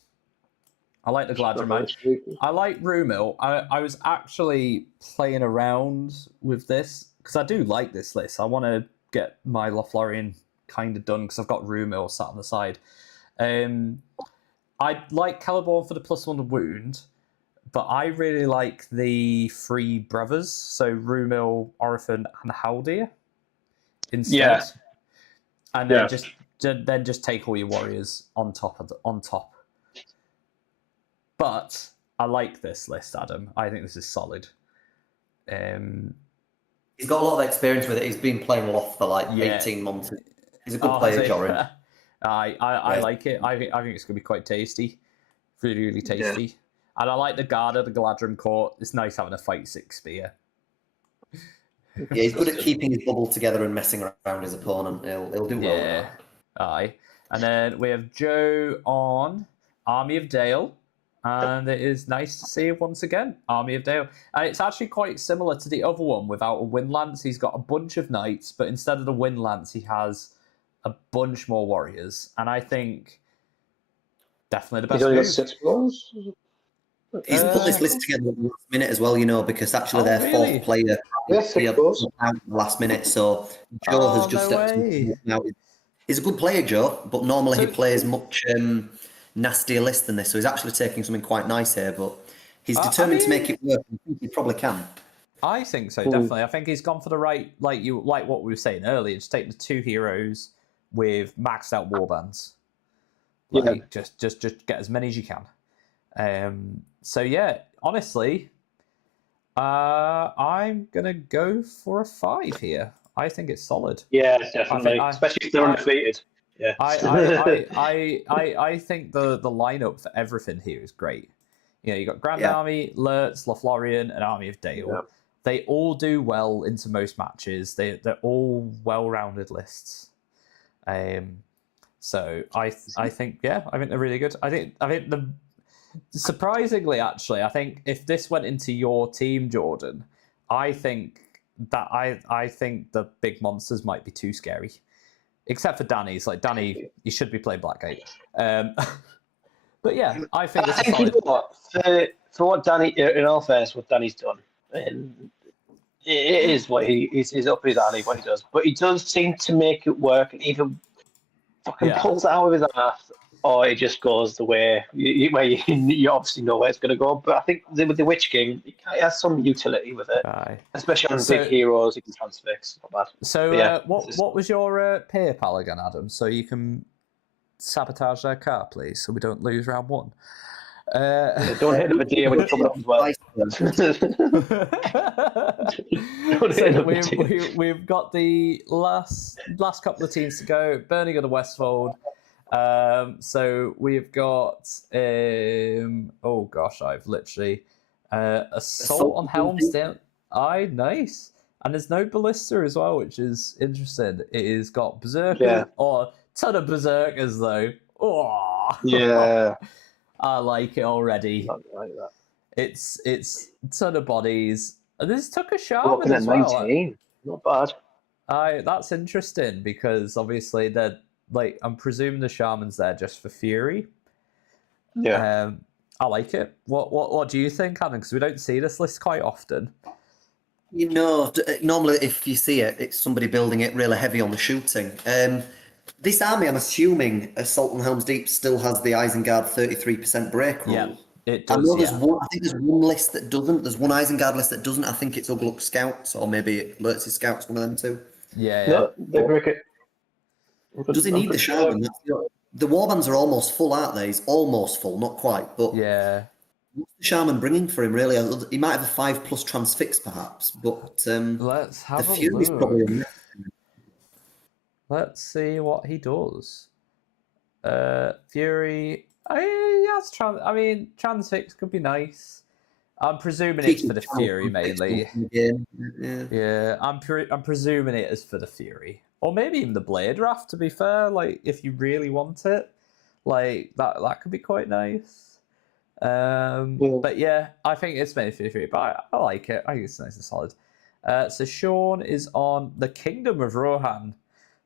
I like the Galadrim Knight. I like Rumil. I was actually playing around with this because I do like this list. I want to get my Lothlorien kind of done because I've got Rumil sat on the side. I like Celeborn for the +1 to wound, but I really like the 3 brothers, so Rumil, Orphan, and Haldir instead. Yeah. And then just take all your warriors on top. But I like this list, Adam. I think this is solid. He's got a lot of experience with it. He's been playing Loth for like 18 months. He's a good player, Jorin. I like it. I think it's going to be quite tasty. Really, really tasty. Yeah. And I like the Garda, the Galadrim Court. It's nice having a fight 6 spear. Yeah, he's good at keeping his bubble together and messing around his opponent. He'll do well. Yeah. Aye. And then we have Joe on Army of Dale. And it is nice to see once again, Army of Dale. And it's actually quite similar to the other one without a wind lance. He's got a bunch of knights, but instead of the wind lance, he has a bunch more warriors. And I think definitely the best move. He's only got 6 blows? He's put this list together at the last minute as well, you know, because actually their 4th player out last minute. So Joe has just stepped in now. He's a good player, Joe, but normally he plays much nastier list than this. So he's actually taking something quite nice here, but he's determined to make it work. I think he probably can. I think so, definitely. I think he's gone for the right, like what we were saying earlier, just take the 2 heroes with maxed out warbands. Like, just get as many as you can. So yeah, honestly, I'm gonna go for a 5 here. I think it's solid. Yeah, definitely. Especially if they're undefeated. Yeah. I think the lineup for everything here is great. You know, you got Grand Army, Lurtz, Lothlorien, and Army of Dale. Yeah. They all do well into most matches. They're all well-rounded lists. So I think they're really good. I think the surprisingly, actually, I think if this went into your team, Jordan, I think the big monsters might be too scary. Except for Danny's. Like, Danny, you should be playing Blackgate. But yeah, I think this is solid. You know what? For what Danny, in all fairness, what Danny's done, and it is what he's up his alley, what he does. But he does seem to make it work, and either fucking pulls it out of his ass, or it just goes the way where you obviously know where it's going to go. But I think with the Witch King, it has some utility with it, especially on big heroes. You can transfix. Not bad. So, what was your PayPal again, Adam? So you can sabotage their car, please, so we don't lose round one. Don't hit the video when you come up as well. So we've got the last couple of teams to go. Birmingham and Westfold. So we've got oh gosh, I've literally Assault on Helmsdale. Nice. And there's no Ballista as well, which is interesting. It has got Berserker or ton of Berserkers though. Oh yeah. I like it already. I like that. It's a ton of bodies. And this took a shaman as well. 19. Not bad. That's interesting because obviously they're like, I'm presuming the shaman's there just for fury. Yeah. I like it. What do you think, Adam? Because we don't see this list quite often. You know, normally if you see it, it's somebody building it really heavy on the shooting. This army, I'm assuming, Assault on Helm's Deep still has the Isengard 33% break rule. Yeah, it does. I know there's one. I think there's one list that doesn't. There's one Isengard list that doesn't. I think it's Ugluk Scouts, or maybe Lurtz's Scouts, one of them too. Yeah. No, they break it. Does he need the shaman? The warbands are almost full, aren't they? He's almost full, not quite, but yeah. What's the shaman bringing for him? Really, he might have a 5+ transfix, perhaps, but let's have the a Fury's look. probably. Let's see what he does. Fury. Yes, transfix could be nice. I'm presuming it's for the Fury mainly. Yeah, I'm presuming it is for the Fury, or maybe even the Blade Raft. To be fair, like if you really want it, like that could be quite nice. But yeah, I think it's mainly for the Fury. But I like it. I think it's nice and solid. So Sean is on the Kingdom of Rohan.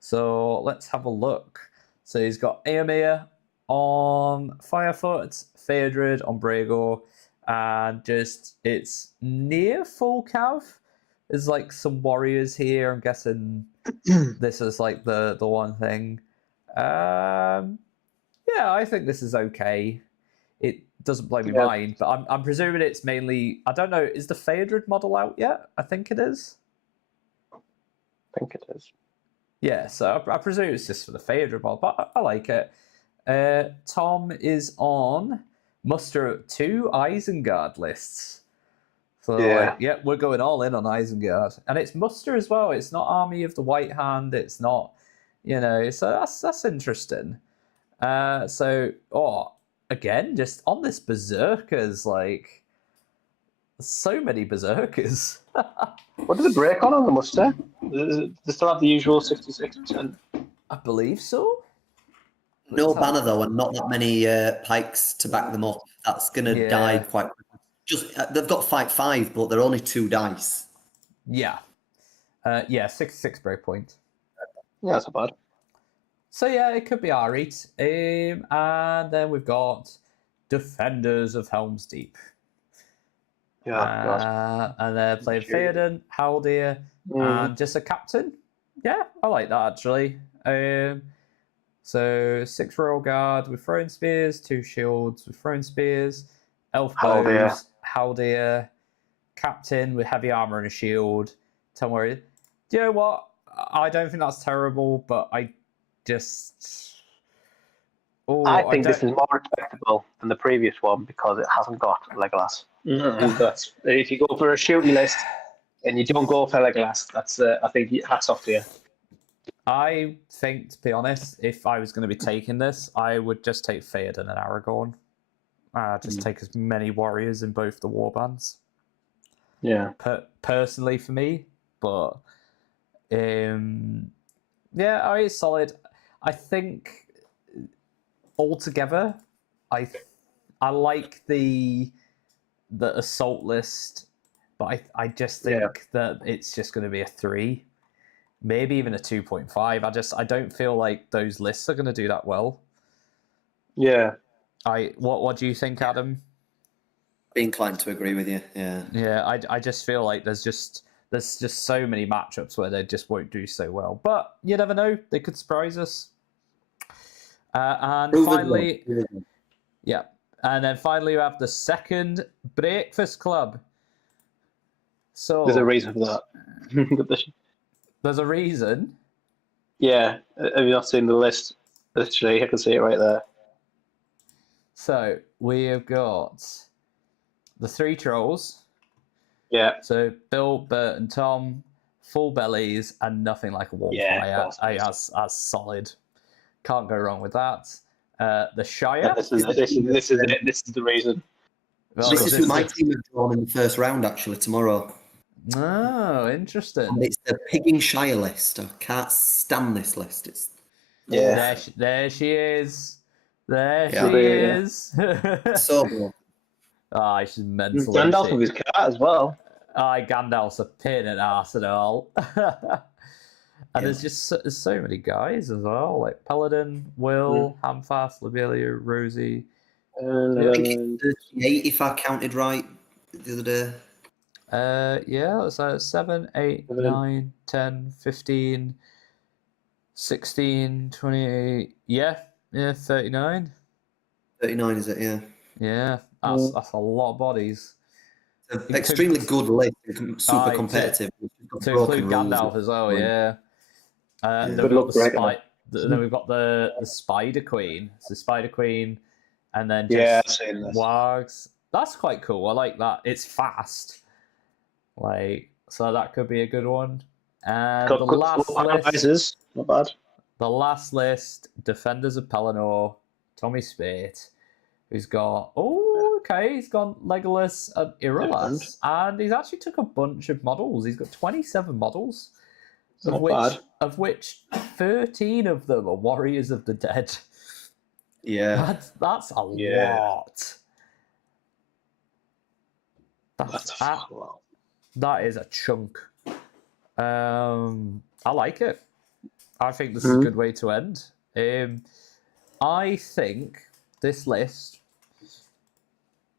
So let's have a look. So he's got Eomer on Firefoot, Phaedrid on Bregor, and just it's near full cav. There's like some warriors here. I'm guessing this is like the one thing. Yeah, I think this is okay. It doesn't blow me mind, but I'm presuming it's mainly. I don't know. Is the Phaedrid model out yet? I think it is. I think it is. Yeah, so I presume it's just for the Phaedra mod, but I like it. Tom is on muster 2 Isengard lists. So, we're going all in on Isengard. And it's muster as well. It's not Army of the White Hand. It's not, so that's interesting. Again, just on this Berserkers, like, so many Berserkers. What did the break on the muster? They still have the usual 66%. I believe so. No banner though, and not that many pikes to back them up. That's going to die quite quickly. Just they've got fight 5, but they're only 2 dice. Yeah. 66 breakpoint. Yeah, that's not bad. So yeah, it could be alright. And then we've got Defenders of Helm's Deep. Yeah, and they're playing Theoden, Haldir, and just a captain. Yeah, I like that actually. So 6 royal guard with throwing spears, 2 shields with throwing spears, elf bows, Haldir, captain with heavy armor and a shield. Don't worry. You know what? I don't think that's terrible, but I think this is more respectable than the previous one because it hasn't got Legolas. That's if you go for a shooting list and you don't go for Legolas, that's I think hats off to you. I think, to be honest, if I was going to be taking this, I would just take Theoden and Aragorn. Just take as many warriors in both the warbands. Yeah. Personally, for me, but yeah, it's solid. I think altogether, I like the assault list, but I just think that it's just going to be a 3. Maybe even a 2.5. I don't feel like those lists are going to do that well. Yeah. What do you think, Adam? Be inclined to agree with you. Yeah. Yeah, I just feel like there's just so many matchups where they just won't do so well. But you never know; they could surprise us. And finally, yeah, and then finally, we have the second Breakfast Club. So there's a reason for that. There's a reason. Yeah, have you not seen the list? Literally, I can see it right there. So we have got the 3 trolls. Yeah. So Bill, Bert, and Tom, full bellies, and nothing like a warm fire. That's solid. Can't go wrong with that. The Shire. This is it. This is the reason. Well, this is who my team have drawn in the first round, actually, tomorrow. Oh, interesting. And it's the Pigging Shire list. I can't stand this list. It's There she is. There she is. so good. She's mental. Gandalf with his cat as well. Gandalf's a pain in the arse and all. And there's so many guys as well, like Paladin, Will, Hamfast, Lobelia, Rosie. 38, if I counted right the other day. Yeah, so 7, 8, 9, 10, 15, 16, 28. Yeah, 39. 39, is it? Yeah. Yeah, that's a lot of bodies. Extremely good list, super competitive. To include Gandalf as well, yeah. Then we've got the Spider Queen. So Spider Queen, and then just wargs. That's quite cool. I like that. It's fast. So that could be a good one. And the last list, not bad. The last list, Defenders of Pelennor, Tommy Spate, who's got he's gone Legolas and Irolas, and he's actually took a bunch of models. He's got 27 models, of which 13 of them are Warriors of the Dead. Yeah, that's a lot. That is a chunk. I like it. I think this is a good way to end. I think this list.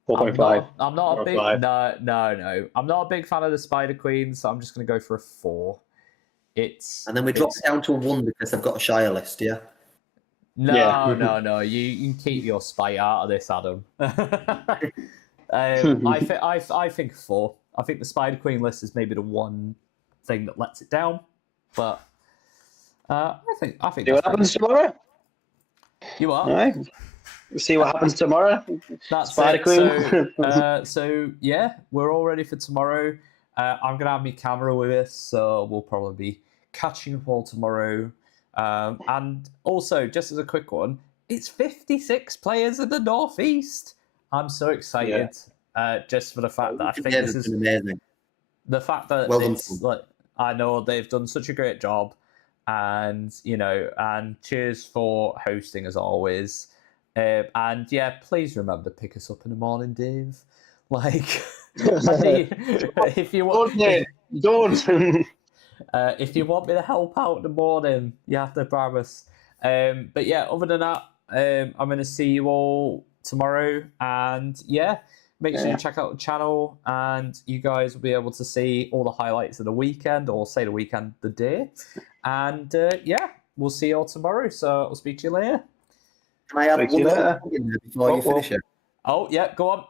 4.5. I'm not a big no. I'm not a big fan of the Spider Queen, so I'm just going to go for a 4. And then we drop it down to a 1 because I've got a Shire list. Yeah. No. You can keep your spite out of this, Adam. I think 4. I think the Spider Queen list is maybe the one thing that lets it down, but I think. See what happens tomorrow. You are. All right. We'll see what happens tomorrow. That's Spider Queen. So yeah, we're all ready for tomorrow. I'm gonna have my camera with us, so we'll probably be catching up all tomorrow. And also, just as a quick one, it's 56 players in the Northeast. I'm so excited, just for the fact that I think this is amazing. The fact that I know they've done such a great job, and and cheers for hosting as always. And yeah, please remember to pick us up in the morning, Dave. If you want, don't. If you want me to help out in the morning, you have to promise. But yeah, other than that, I'm going to see you all tomorrow, and make sure you check out the channel, and you guys will be able to see all the highlights of the weekend, or say the weekend, the day. And we'll see you all tomorrow. So I'll speak to you later. Can I add one more before you finish it? Oh yeah, go on.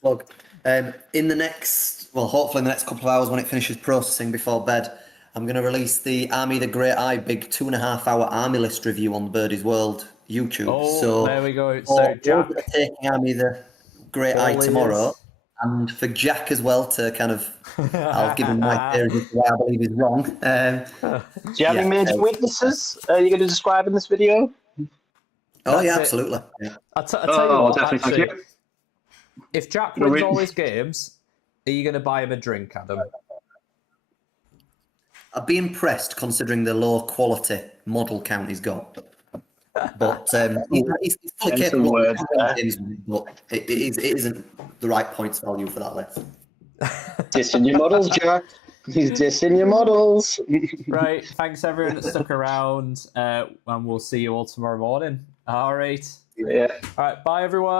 Plug. In the next, hopefully in the next couple of hours when it finishes processing before bed, I'm going to release the Army the Great Eye big 2.5 hour army list review on the Birdy's World YouTube. So there we go. So Jack taking Army the Great Eye tomorrow, and for Jack as well to kind of, I'll give him my theory as to why I believe he's wrong. Do you have any major witnesses you're going to describe in this video? Oh, yeah, That's it. absolutely. Yeah. I'll tell you what, definitely. actually, if Jack wins all his games, are you going to buy him a drink, Adam? I'd be impressed considering the low quality model count he's got. But he's fully capable of games, but it isn't the right points value for that list. Dissing your models, Jack. He's dissing your models. Right. Thanks, everyone that stuck around, and we'll see you all tomorrow morning. All right. Yeah. All right. Bye, everyone.